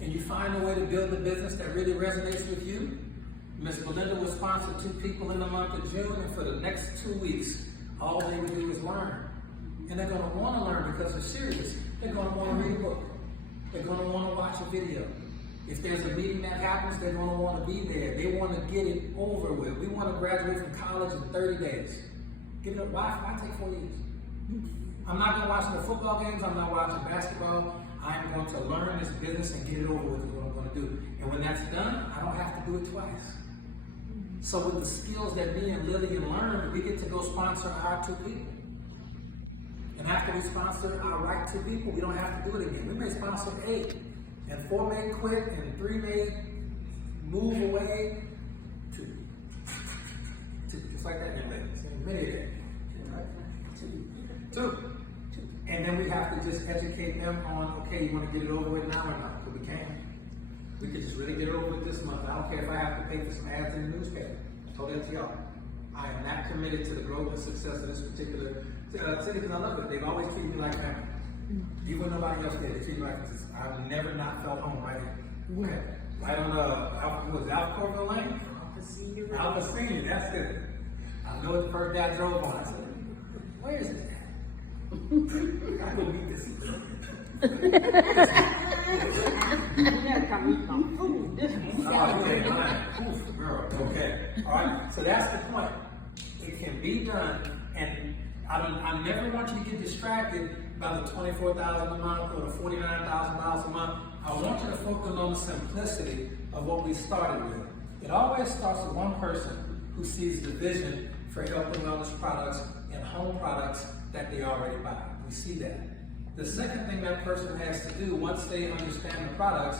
and you find a way to build a business that really resonates with you, Ms. Belinda will sponsor 2 people in the month of June, and for the next 2 weeks, all they would do is learn. And they're gonna wanna learn because they're serious. They're gonna wanna read a book. They're gonna wanna watch a video. If there's a meeting that happens, they're gonna wanna be there. They wanna get it over with. We wanna graduate from college in 30 days. Give it up. Why take 4 years? I'm not gonna watch the football games. I'm not watching basketball. I'm going to learn this business and get it over with is what I'm going to do. And when that's done, I don't have to do it twice. So with the skills that me and Lillian learned, we get to go sponsor our 2 people. And after we sponsor our right 2 people, we don't have to do it again. We may sponsor 8, and 4 may quit, and 3 may move away. 2. Just like that, young ladies. Many of them. 2. And then we have to just educate them on, okay, you want to get it over with now or not? Because we can. We could just really get it over with this month. I don't care if I have to pay for some ads in the newspaper. I told that to y'all. I am not committed to the growth and success of this particular city because I love it. They've always treated me like family. Even when nobody else did, they treated me like this. I've never not felt home right here. Okay. Right on Alpha Corville Lane? Alpha Senior, that's it. I know it the first day I drove on. I said, where is it? I go meet this. Girl, okay. All right. So that's the point. It can be done, and I never want you to get distracted by the $24,000 a month or the $49,000 a month. I want you to focus on the simplicity of what we started with. It always starts with one person who sees the vision for health and wellness products and home products that they already buy. We see that. The second thing that person has to do once they understand the products,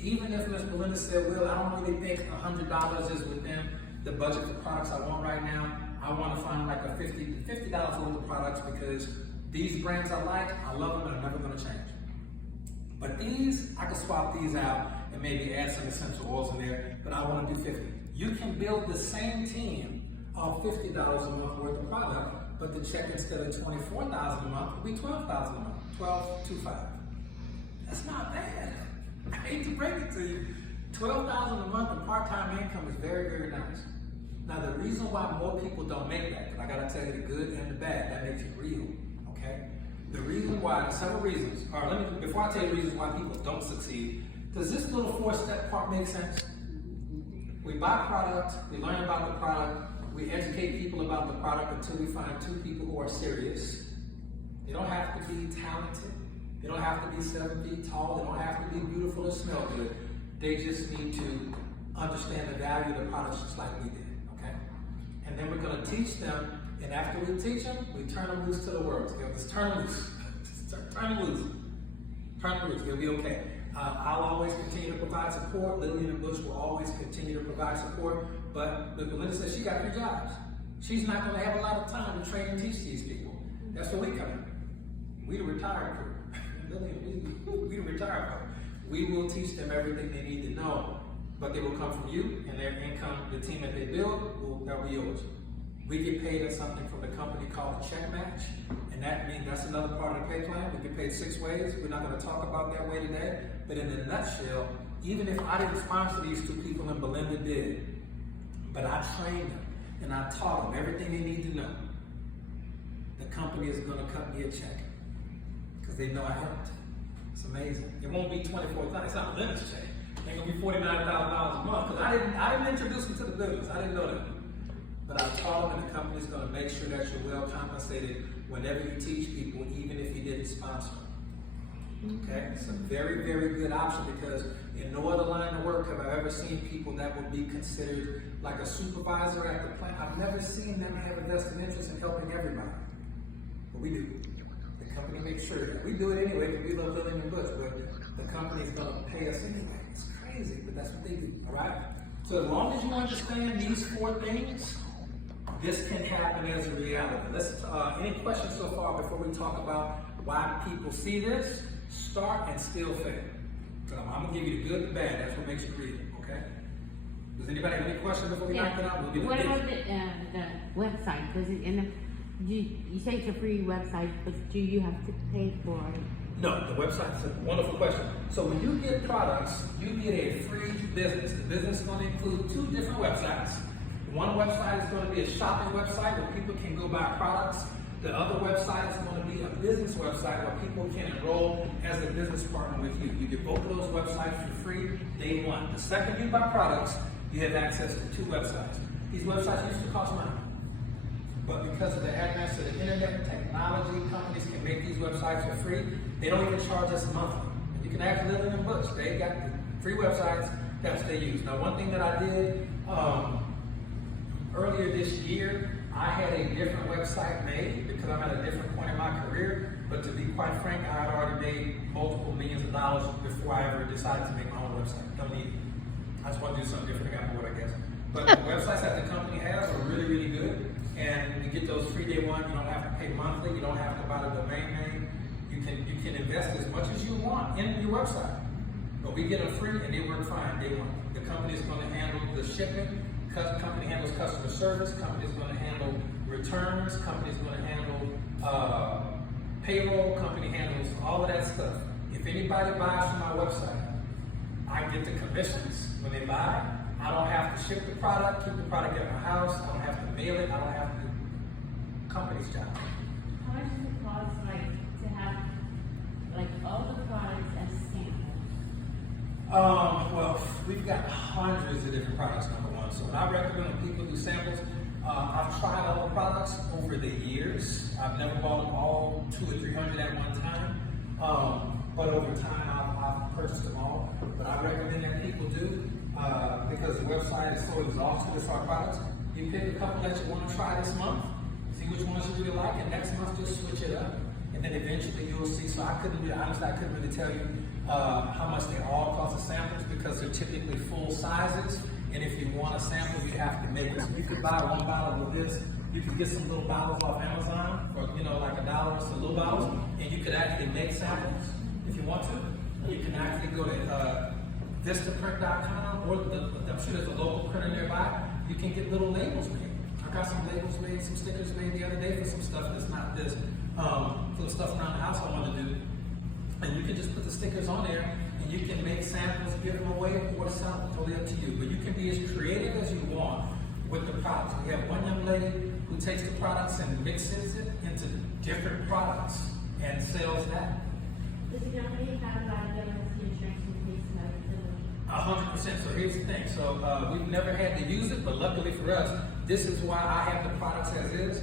even if Ms. Belinda said, Will, I don't really think $100 is within the budget for products I want right now. I want to find like a $50 worth of products because these brands I like, I love them and I'm never going to change. But these, I can swap these out and maybe add some essential oils in there, but I want to do 50. You can build the same team of $50 a month worth of product, but the check instead of $24,000 a month will be $12,000 a month, $12,250. That's not bad. I hate to break it to you. $12,000 a month in part-time income is very, very nice. Now the reason why more people don't make that, because I got to tell you the good and the bad, that makes it real. Okay? The reason why, there's several reasons. All right, before I tell you the reasons why people don't succeed, does this little 4-step part make sense? We buy product, we learn about the product, we educate people about the product until we find 2 people who are serious. They don't have to be talented. They don't have to be 7 feet tall. They don't have to be beautiful or smell good. They just need to understand the value of the products just like we did, okay? And then we're going to teach them, and after we teach them, we turn them loose to the world. So just turn them loose. Turn them loose. Turn them loose. They'll be okay. I'll always continue to provide support. Lillian and Bush will always continue to provide support. But Belinda says she got 3 jobs. She's not going to have a lot of time to train and teach these people. That's where we come in. We the retired crew. Lillian, we the retired crew. We will teach them everything they need to know, but they will come from you, and their income, the team that they build, that'll be yours. We get paid in something from a company called Check Match, and that means that's another part of the pay plan. We get paid 6 ways. We're not going to talk about that way today, but in a nutshell, even if I didn't sponsor these 2 people and Belinda did, but I trained them and I taught them everything they need to know, the company is going to cut me a check because they know I helped. It's amazing. It won't be $24,000. It's not Belinda's check. It's going to be $49,000 a month because I didn't introduce them to the business. I didn't know that. But I taught them, and the company's going to make sure that you're well compensated whenever you teach people, even if you didn't sponsor them. Okay? It's a very, very good option because in no other line of work have I ever seen people that would be considered like a supervisor at the plant. I've never seen them have a vested interest in helping everybody. But we do. The company makes sure that. We do it anyway because we love Lillian and Bush, but the company's going to pay us anyway. It's crazy, but that's what they do. All right? So as long as you understand these 4 things, this can happen as a reality. Any questions so far before we talk about why people see this? Start and still fail. So I'm going to give you the good and the bad. That's what makes you read it, okay? Does anybody have any questions before we knock it out? What about the website? Does it you say it's a free website, but do you have to pay for it? No, the website is a wonderful question. So when you get products, you get a free business. The business is going to include 2 different websites. One website is going to be a shopping website where people can go buy products. The other website is going to be a business website where people can enroll as a business partner with you. You get both of those websites for free day 1. The second you buy products, you have access to 2 websites. These websites used to cost money. But because of the advance of the internet and technology, companies can make these websites for free. They don't even charge us monthly. You can actually live in them books. They got the free websites that they use. Now, one thing that I did earlier this year, I had a different website made because I'm at a different point in my career. But to be quite frank, I had already made multiple millions of dollars before I ever decided to make my own website. Don't need it. I just want to do something different. I got bored, I guess. But the websites that the company has are really, really good. And you get those free day one. You don't have to pay monthly. You don't have to buy the domain name. You can invest as much as you want in your website. But we get them free and they work fine day one. The company is going to handle the shipping. Company handles customer service. Company is going to handle returns. Company is going to handle payroll. Company handles all of that stuff. If anybody buys from my website, I get the commissions when they buy. I don't have to ship the product, keep the product at my house. I don't have to mail it. I don't have to. Company's job. How much does it cost, like, to have, like, all the products as samples? Well, we've got hundreds of different products, number one. So what I recommend when people do samples, I've tried all the products over the years. I've never bought them all 200 or 300 at one time. But over time, I've purchased them all. But I recommend that people do, because the website is so exhaustive with our products. You pick a couple that you want to try this month, see which ones you really like, and next month just switch it up. And then eventually you'll see. So I couldn't really tell you how much they all cost the samples because they're typically full sizes. And if you want a sample, you have to make it. So you could buy one bottle of this. You can get some little bottles off Amazon for, like $1, some little bottles, and you could actually make samples if you want to. You can actually go to Vistaprint.com, or I'm sure there's a local printer nearby. You can get little labels made. I got some labels made, some stickers made the other day for some stuff that's not this, for the stuff around the house I want to do. And you can just put the stickers on there, and you can make samples, give them away, or sell them. Totally up to you. But you can be as creative as you want with the products. We have one young lady who takes the products and mixes it into different products and sells that. Does the company have liability insurance in case of liability? 100%. So here's the thing. So we've never had to use it, but luckily for us, this is why I have the products as is.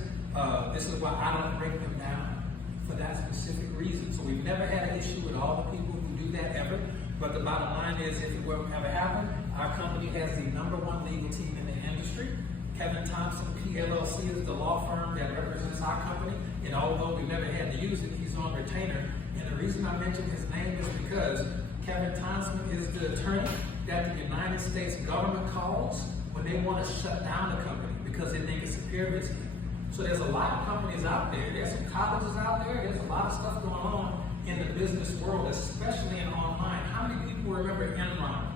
This is why I don't break them down for that specific reason. So we've never had an issue with all the people who do that ever. But the bottom line is, if it were to ever happen, our company has the #1 legal team in the industry. Kevin Thompson, PLLC, is the law firm that represents our company. And although we've never had to use it, he's on retainer. And the reason I mention his name is because Kevin Thompson is the attorney that the United States government calls when they want to shut down the company because they think it's a pyramid scheme. So there's a lot of companies out there. There's some colleges out there. There's a lot of stuff going on in the business world, especially in online. How many people remember Enron?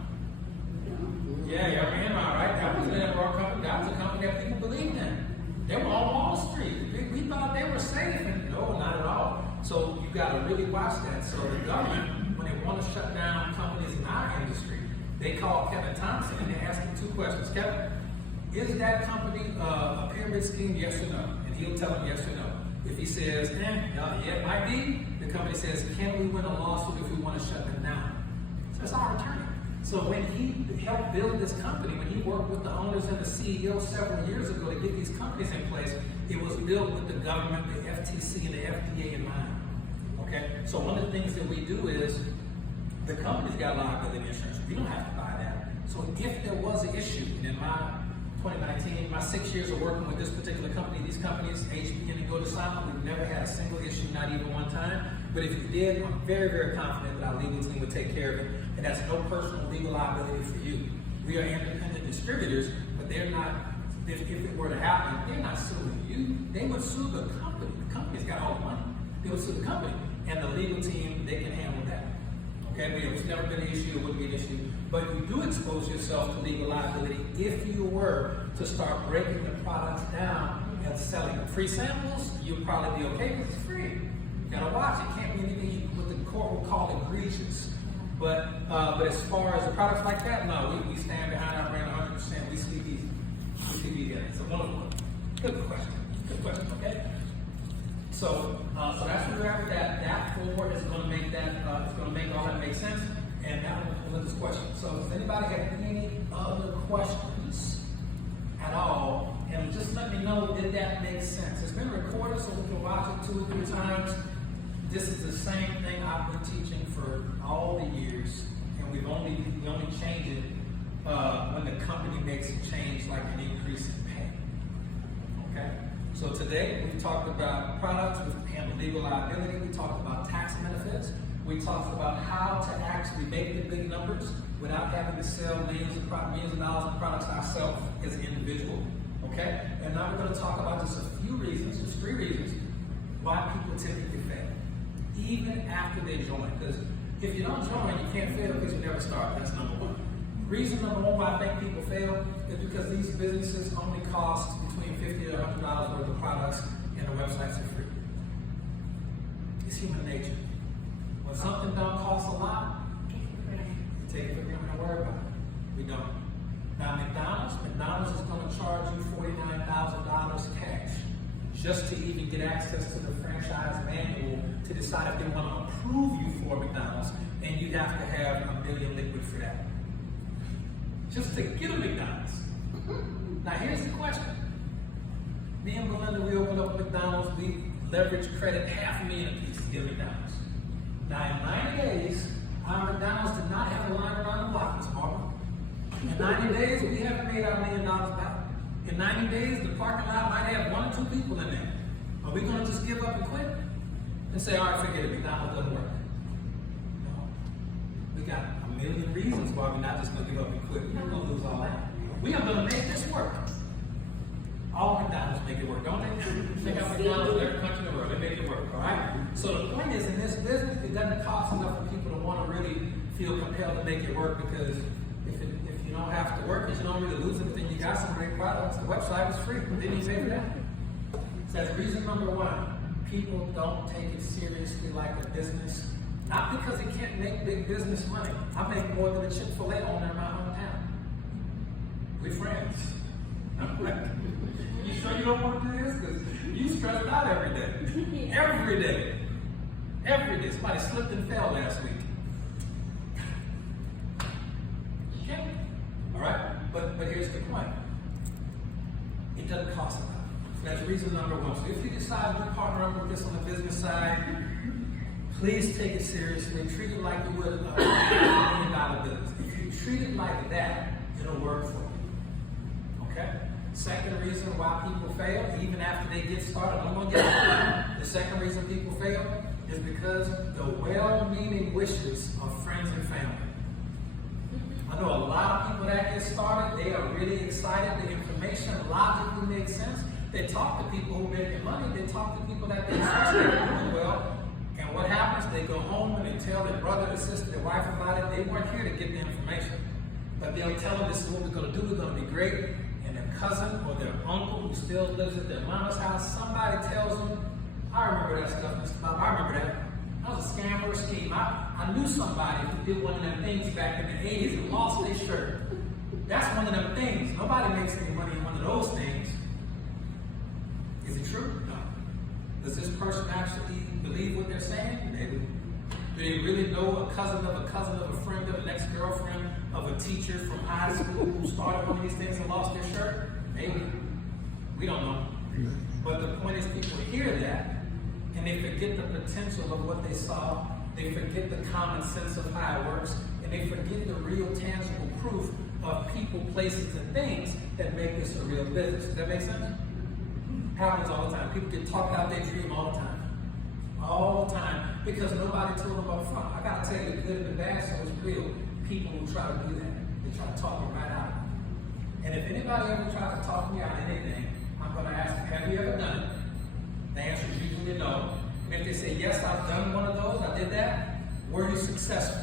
Yeah, you remember Enron, right? That was an Enron company. That was a company that people believed in. They were on Wall Street. We thought they were safe, and no, not at all. So you got to really watch that. So the government, when they want to shut down companies in our industry, they call Kevin Thompson and they ask him 2 questions. Kevin, is that company a pyramid scheme, yes or no? And he'll tell them yes or no. If he says, yeah, it might be, the company says, can we win a lawsuit if we want to shut them down? So that's our attorney. So when he helped build this company, when he worked with the owners and the CEO several years ago to get these companies in place, it was built with the government, the FTC, and the FDA in mind. Okay? So one of the things that we do is, the company's got liability insurance. We don't have to buy that. So if there was an issue, and in my 2019, my 6 years of working with this particular company, these companies, HBN and Go to Silent, we've never had a single issue, not even one time. But if you did, I'm very, very confident that our legal team would take care of it. And that's no personal legal liability for you. We are independent distributors, but they're not, if it were to happen, they're not suing you. They would sue the company. The company's got all the money. They would sue the company. And the legal team, they can handle that. Okay, it's never been an issue, it wouldn't be an issue. But you do expose yourself to legal liability if you were to start breaking the products down and selling them. Free samples, you'll probably be okay because it's free. You gotta watch it. Can't be anything what the court will call egregious. But as far as the products like that, no, we stand behind our brand 100%. We sleep easy. We sleep easy. It's a wonderful. Good question. Good question. Okay. So that's where we're at with that. That forward is going to make that. It's going to make all that make sense. And that was this question. So does anybody have any other questions at all? And just let me know, did that make sense? It's been recorded so we can watch it 2 or 3 times. This is the same thing I've been teaching for all the years, and we only change it when the company makes a change, like an increase in pay. Okay? So today we've talked about products, we've handled legal liability, we talked about tax benefits, we talked about how to actually make the big numbers without having to sell millions of dollars in products ourselves as an individual. Okay? And now we're going to talk about just a few reasons, just 3 reasons, why people typically fail, even after they join. Because if you don't join, you can't fail because you never start. That's number 1. Reason number 1 why I think people fail is because these businesses only cost between $50 to $100 worth of products, and the websites are free. It's human nature. When something don't cost a lot, you take it for granted and worry about it. We don't. Now McDonald's is going to charge you $49,000 cash just to even get access to the franchise manual to decide if they want to approve you for McDonald's, and you'd have to have $1 million liquid for that. Just to get a McDonald's. Now here's the question. Me and Belinda, we opened up McDonald's, we leveraged credit $500,000 a piece to get McDonald's. Now in 90 days, our McDonald's did not have a line around the block, Ms. Marvin. In 90 days, we haven't made our $1 million back. In 90 days, the parking lot might have 1 or 2 people in there. Are we going to just give up and quit? And say, all right, forget it, McDonald's doesn't work. No. We got a million reasons why we're not just going to give up and quit. We're not going to lose all that. We are going to make this work. All McDonald's make it work, don't they? Check out McDonald's in every country in the world. They make it work, all right? So the point is, in this business, it doesn't cost enough for people to want to really feel compelled to make it work, because if you don't have to work, if you don't really lose anything, you got some great products. The website was free. Didn't you pay for that? So that's reason number 1. People don't take it seriously like a business. Not because they can't make big business money. I make more than a Chick-fil-A owner in my hometown. We're friends. You sure you don't want to do this? Because you stressed out every day. Every day. Every day. Somebody slipped and fell last week. Okay? All right? But here's the point. It doesn't cost a lot. So that's reason number 1. So if you decide to partner up with this on the business side, please take it seriously. Treat it like you would a $1 million business. If you treat it like that, it'll work for you. Okay? Second reason why people fail, even after they get started, I'm going to get into it. The second reason people fail is because the well-meaning wishes of friends and family. I know a lot of people that get started, they are really excited. The information logically makes sense. They talk to people who are making money. They talk to people that they trust that are doing well. And what happens? They go home and they tell their brother, their sister, their wife about it. They weren't here to get the information. But they'll tell them, this is what we're going to do. We're going to be great. And their cousin or their uncle who still lives at their mama's house, somebody tells them, I remember that stuff, Mr. Bob. I remember that. That was a scam or a scheme. I knew somebody who did one of them things back in the 80s and lost their shirt. That's one of them things. Nobody makes any money in one of those things. Is it true? No. Does this person actually believe what they're saying? Maybe. Do they really know a cousin of a cousin of a friend of an ex-girlfriend of a teacher from high school who started one of these things and lost their shirt? Maybe. We don't know. But the point is, people hear that and they forget the potential of what they saw. They forget the common sense of how it works, and they forget the real tangible proof of people, places, and things that make this a real business. Does that make sense? Happens all the time. People get talked out their dream all the time. All the time. Because nobody told them up front. I gotta tell you, the good and the bad, so it's real. People who try to do that. They try to talk me right out. And if anybody ever tries to talk me out of anything, I'm gonna ask them, have you ever done it? The answer is usually no. And if they say, yes, I've done one of those, I did that, were you successful?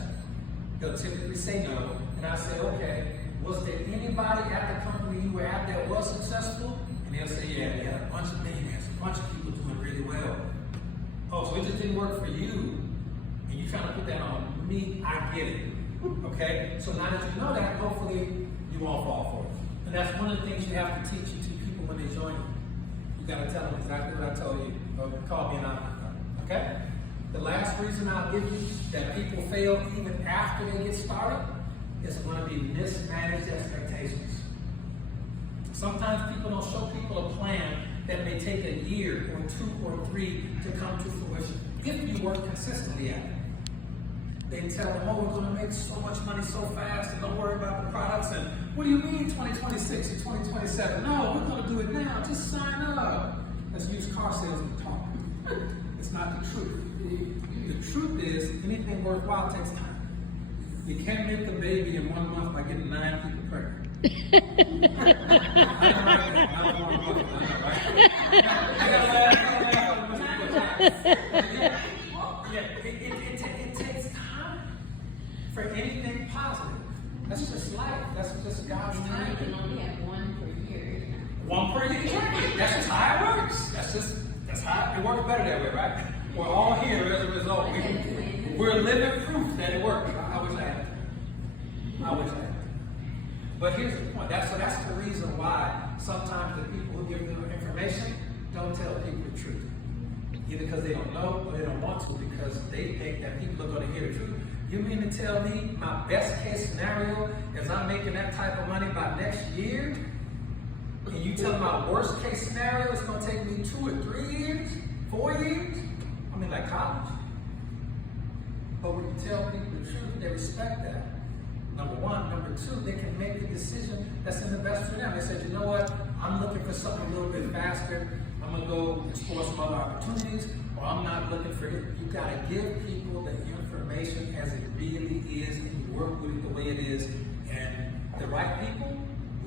They'll typically say no. And I say, okay, was there anybody at the company you were at that was successful? And they'll say, yeah, they had a bunch of millionaires, a bunch of people doing really well. Oh, so it just didn't work for you, and you're trying to put that on me, I get it. Okay? So now that you know that, hopefully you won't fall for it. And that's one of the things you have to teach to people when they join you. You gotta tell them exactly what I told you, or call me an entrepreneur. Okay? The last reason I'll give you that people fail even after they get started is going to be mismanaged expectations. Sometimes people don't show people a plan that may take a year or 2 or 3 to come to fruition if you work consistently at it. They tell them, oh, we're going to make so much money so fast, and don't worry about the products. And what do you mean 2026 or 2027? No, we're going to do it now. Just sign up. Let's use car salesman talk. It's not the truth. The truth is, anything worthwhile takes time. You can't make a baby in 1 month by getting 9 people pregnant. It takes time for anything positive. That's just life. That's just God's You timing. can only have one per year. 1 per year. That's just how it works. That's how it works better that way, right? We're all here as a result. We're living proof that it works. I wish I had it. I wish I had it. But here's the point. That's the reason why sometimes the people who give them information don't tell people the truth. Either because they don't know or they don't want to, because they think that people are going to hear the truth. You mean to tell me my best case scenario is I'm making that type of money by next year? And you tell me my worst case scenario is going to take me 2 or 3 years, 4 years? I mean, like college. But when you tell people the truth, they respect that. Number one. Number two, they can make the decision that's in the best for them. They said, you know what? I'm looking for something a little bit faster. I'm going to go explore some other opportunities, or I'm not looking for it. You got to give people the information as it really is, and you work with it the way it is. And the right people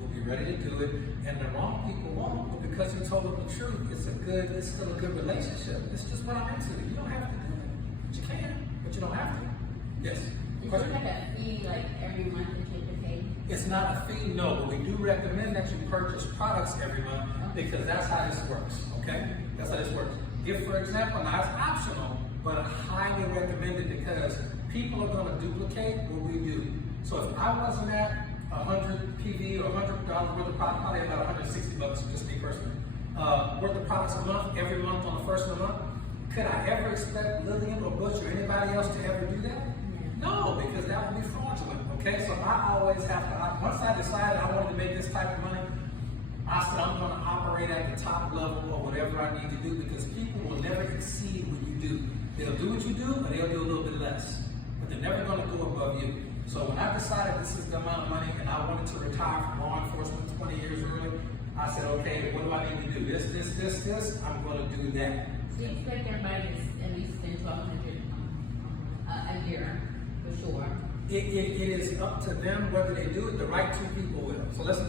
will be ready to do it, and the wrong people won't. But because you told them the truth, it's still a good relationship. It's just what I'm into. You don't have to do it. But you can, but you don't have to. Yes. Is there like a fee, like every month that you have to pay? It's not a fee, no, but we do recommend that you purchase products every month because that's how this works, okay? That's how this works. If, for example, now it's optional, but highly recommended because people are going to duplicate what we do. So if I wasn't at 100 PV or $100 worth of product, probably about 160 bucks, just me personally, worth of products a month, every month on the first of the month, could I ever expect Lillian or Butch or anybody else to ever do that? No, because that would be fraudulent, okay? So I always have to, once I decided I wanted to make this type of money, I said I'm going to operate at the top level or whatever I need to do because people will never exceed what you do. They'll do what you do, or they'll do a little bit less. But they're never going to go above you. So when I decided this is the amount of money and I wanted to retire from law enforcement 20 years early, I said, okay, what do I need to do? This, I'm going to do that. So you expect everybody to at least spend $1,200 a year, for sure. It is up to them whether they do it. The right 2 people will. So let's be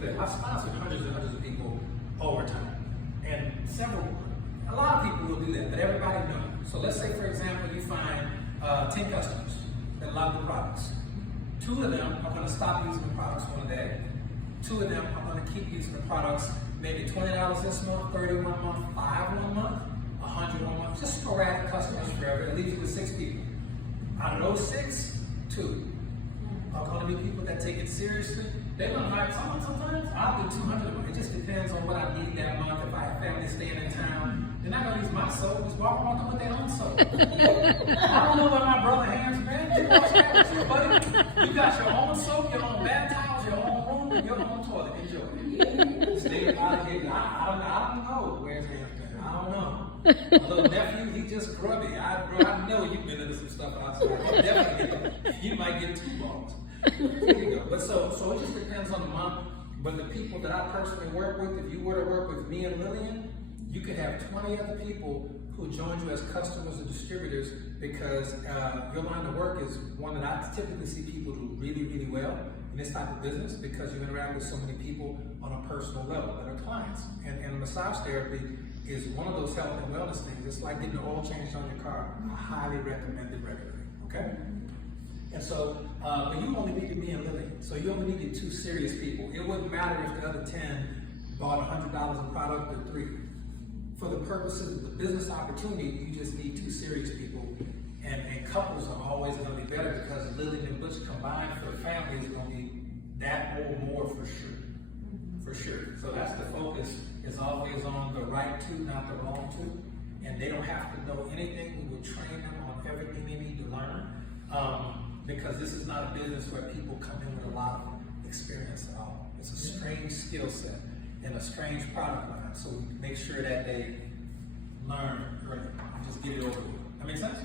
clear. I've sponsored hundreds and hundreds of people over time, and a lot of people will do that, but everybody knows. So let's say, for example, you find 10 customers that love the products. 2 of them are going to stop using the products one day. 2 of them are going to keep using the products. Maybe $20 this month, $30 1 month, $5 1 month, $100 1 month. Just sporadic customers forever. It leaves you with 6 people. Out of those 6, 2 are going to be people that take it seriously. They're going to hire someone sometimes. I'll do 200 of them. It just depends on what I need that month. If I have family staying in town, they're not going to use my soap. Just walk around with their own soap. I don't know what my brother hands, man. You wash that too, buddy. You got your own soap, your own bath towels, your own room, your own toilet. Enjoy. Stay out of here. I don't know where's hands been. I don't know. My little nephew, he just grubby. I know you've been into some stuff outside. Definitely, you might get 2 balls. There you go. But so it just depends on the month. But the people that I personally work with, if you were to work with me and Lillian, you could have 20 other people who join you as customers or distributors because your line of work is one that I typically see people do really, really well in this type of business because you interact with so many people on a personal level that are clients. And massage therapy is one of those health and wellness things. It's like getting the oil changed on your car. I highly recommend it regularly, okay? And so, but you only needed me and Lily. So you only needed 2 serious people. It wouldn't matter if the other 10 bought $100 in product or 3. For the purposes of the business opportunity, you just need 2 serious people. And couples are always going to be better because Lily and Butch combined for a family is going to be that or more for sure. For sure. So that's the focus, is always on the right 2, not the wrong 2. And they don't have to know anything. We will train them on everything they need to learn. Because this is not a business where people come in with a lot of experience at all. It's a strange skill set. in a strange product line. So we make sure that they learn early. Just get it over with. That make sense?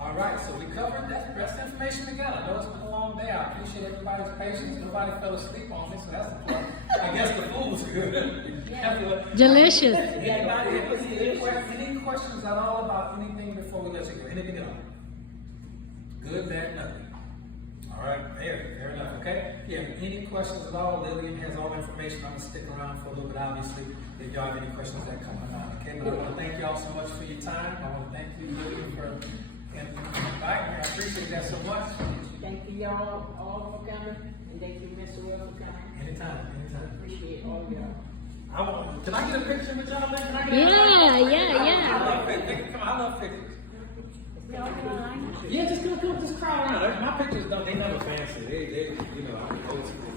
All right, so we covered that. Best information we got. I know it's been a long day. I appreciate everybody's patience. Nobody fell asleep on me, so that's the point. I guess the food was good. Delicious. Any questions at all about anything before we let you go? Anything at all? Good, bad, nothing. All right, fair enough, okay? Yeah, any questions at all? Lillian has all the information. I'm going to stick around for a little bit, obviously, if y'all have any questions that come out, okay? But I want to thank y'all so much for your time. I want to thank you, Lillian, for inviting me. I appreciate that so much. Thank you y'all all for coming, and thank you, Mr. Will, for coming. Anytime. Appreciate all of y'all. Can I get a picture with y'all, man? Can I get Yeah. I love pictures. Come on, I love pictures. Yeah, just crowd around. My pictures, they never fancy. They, you know, I'm old school.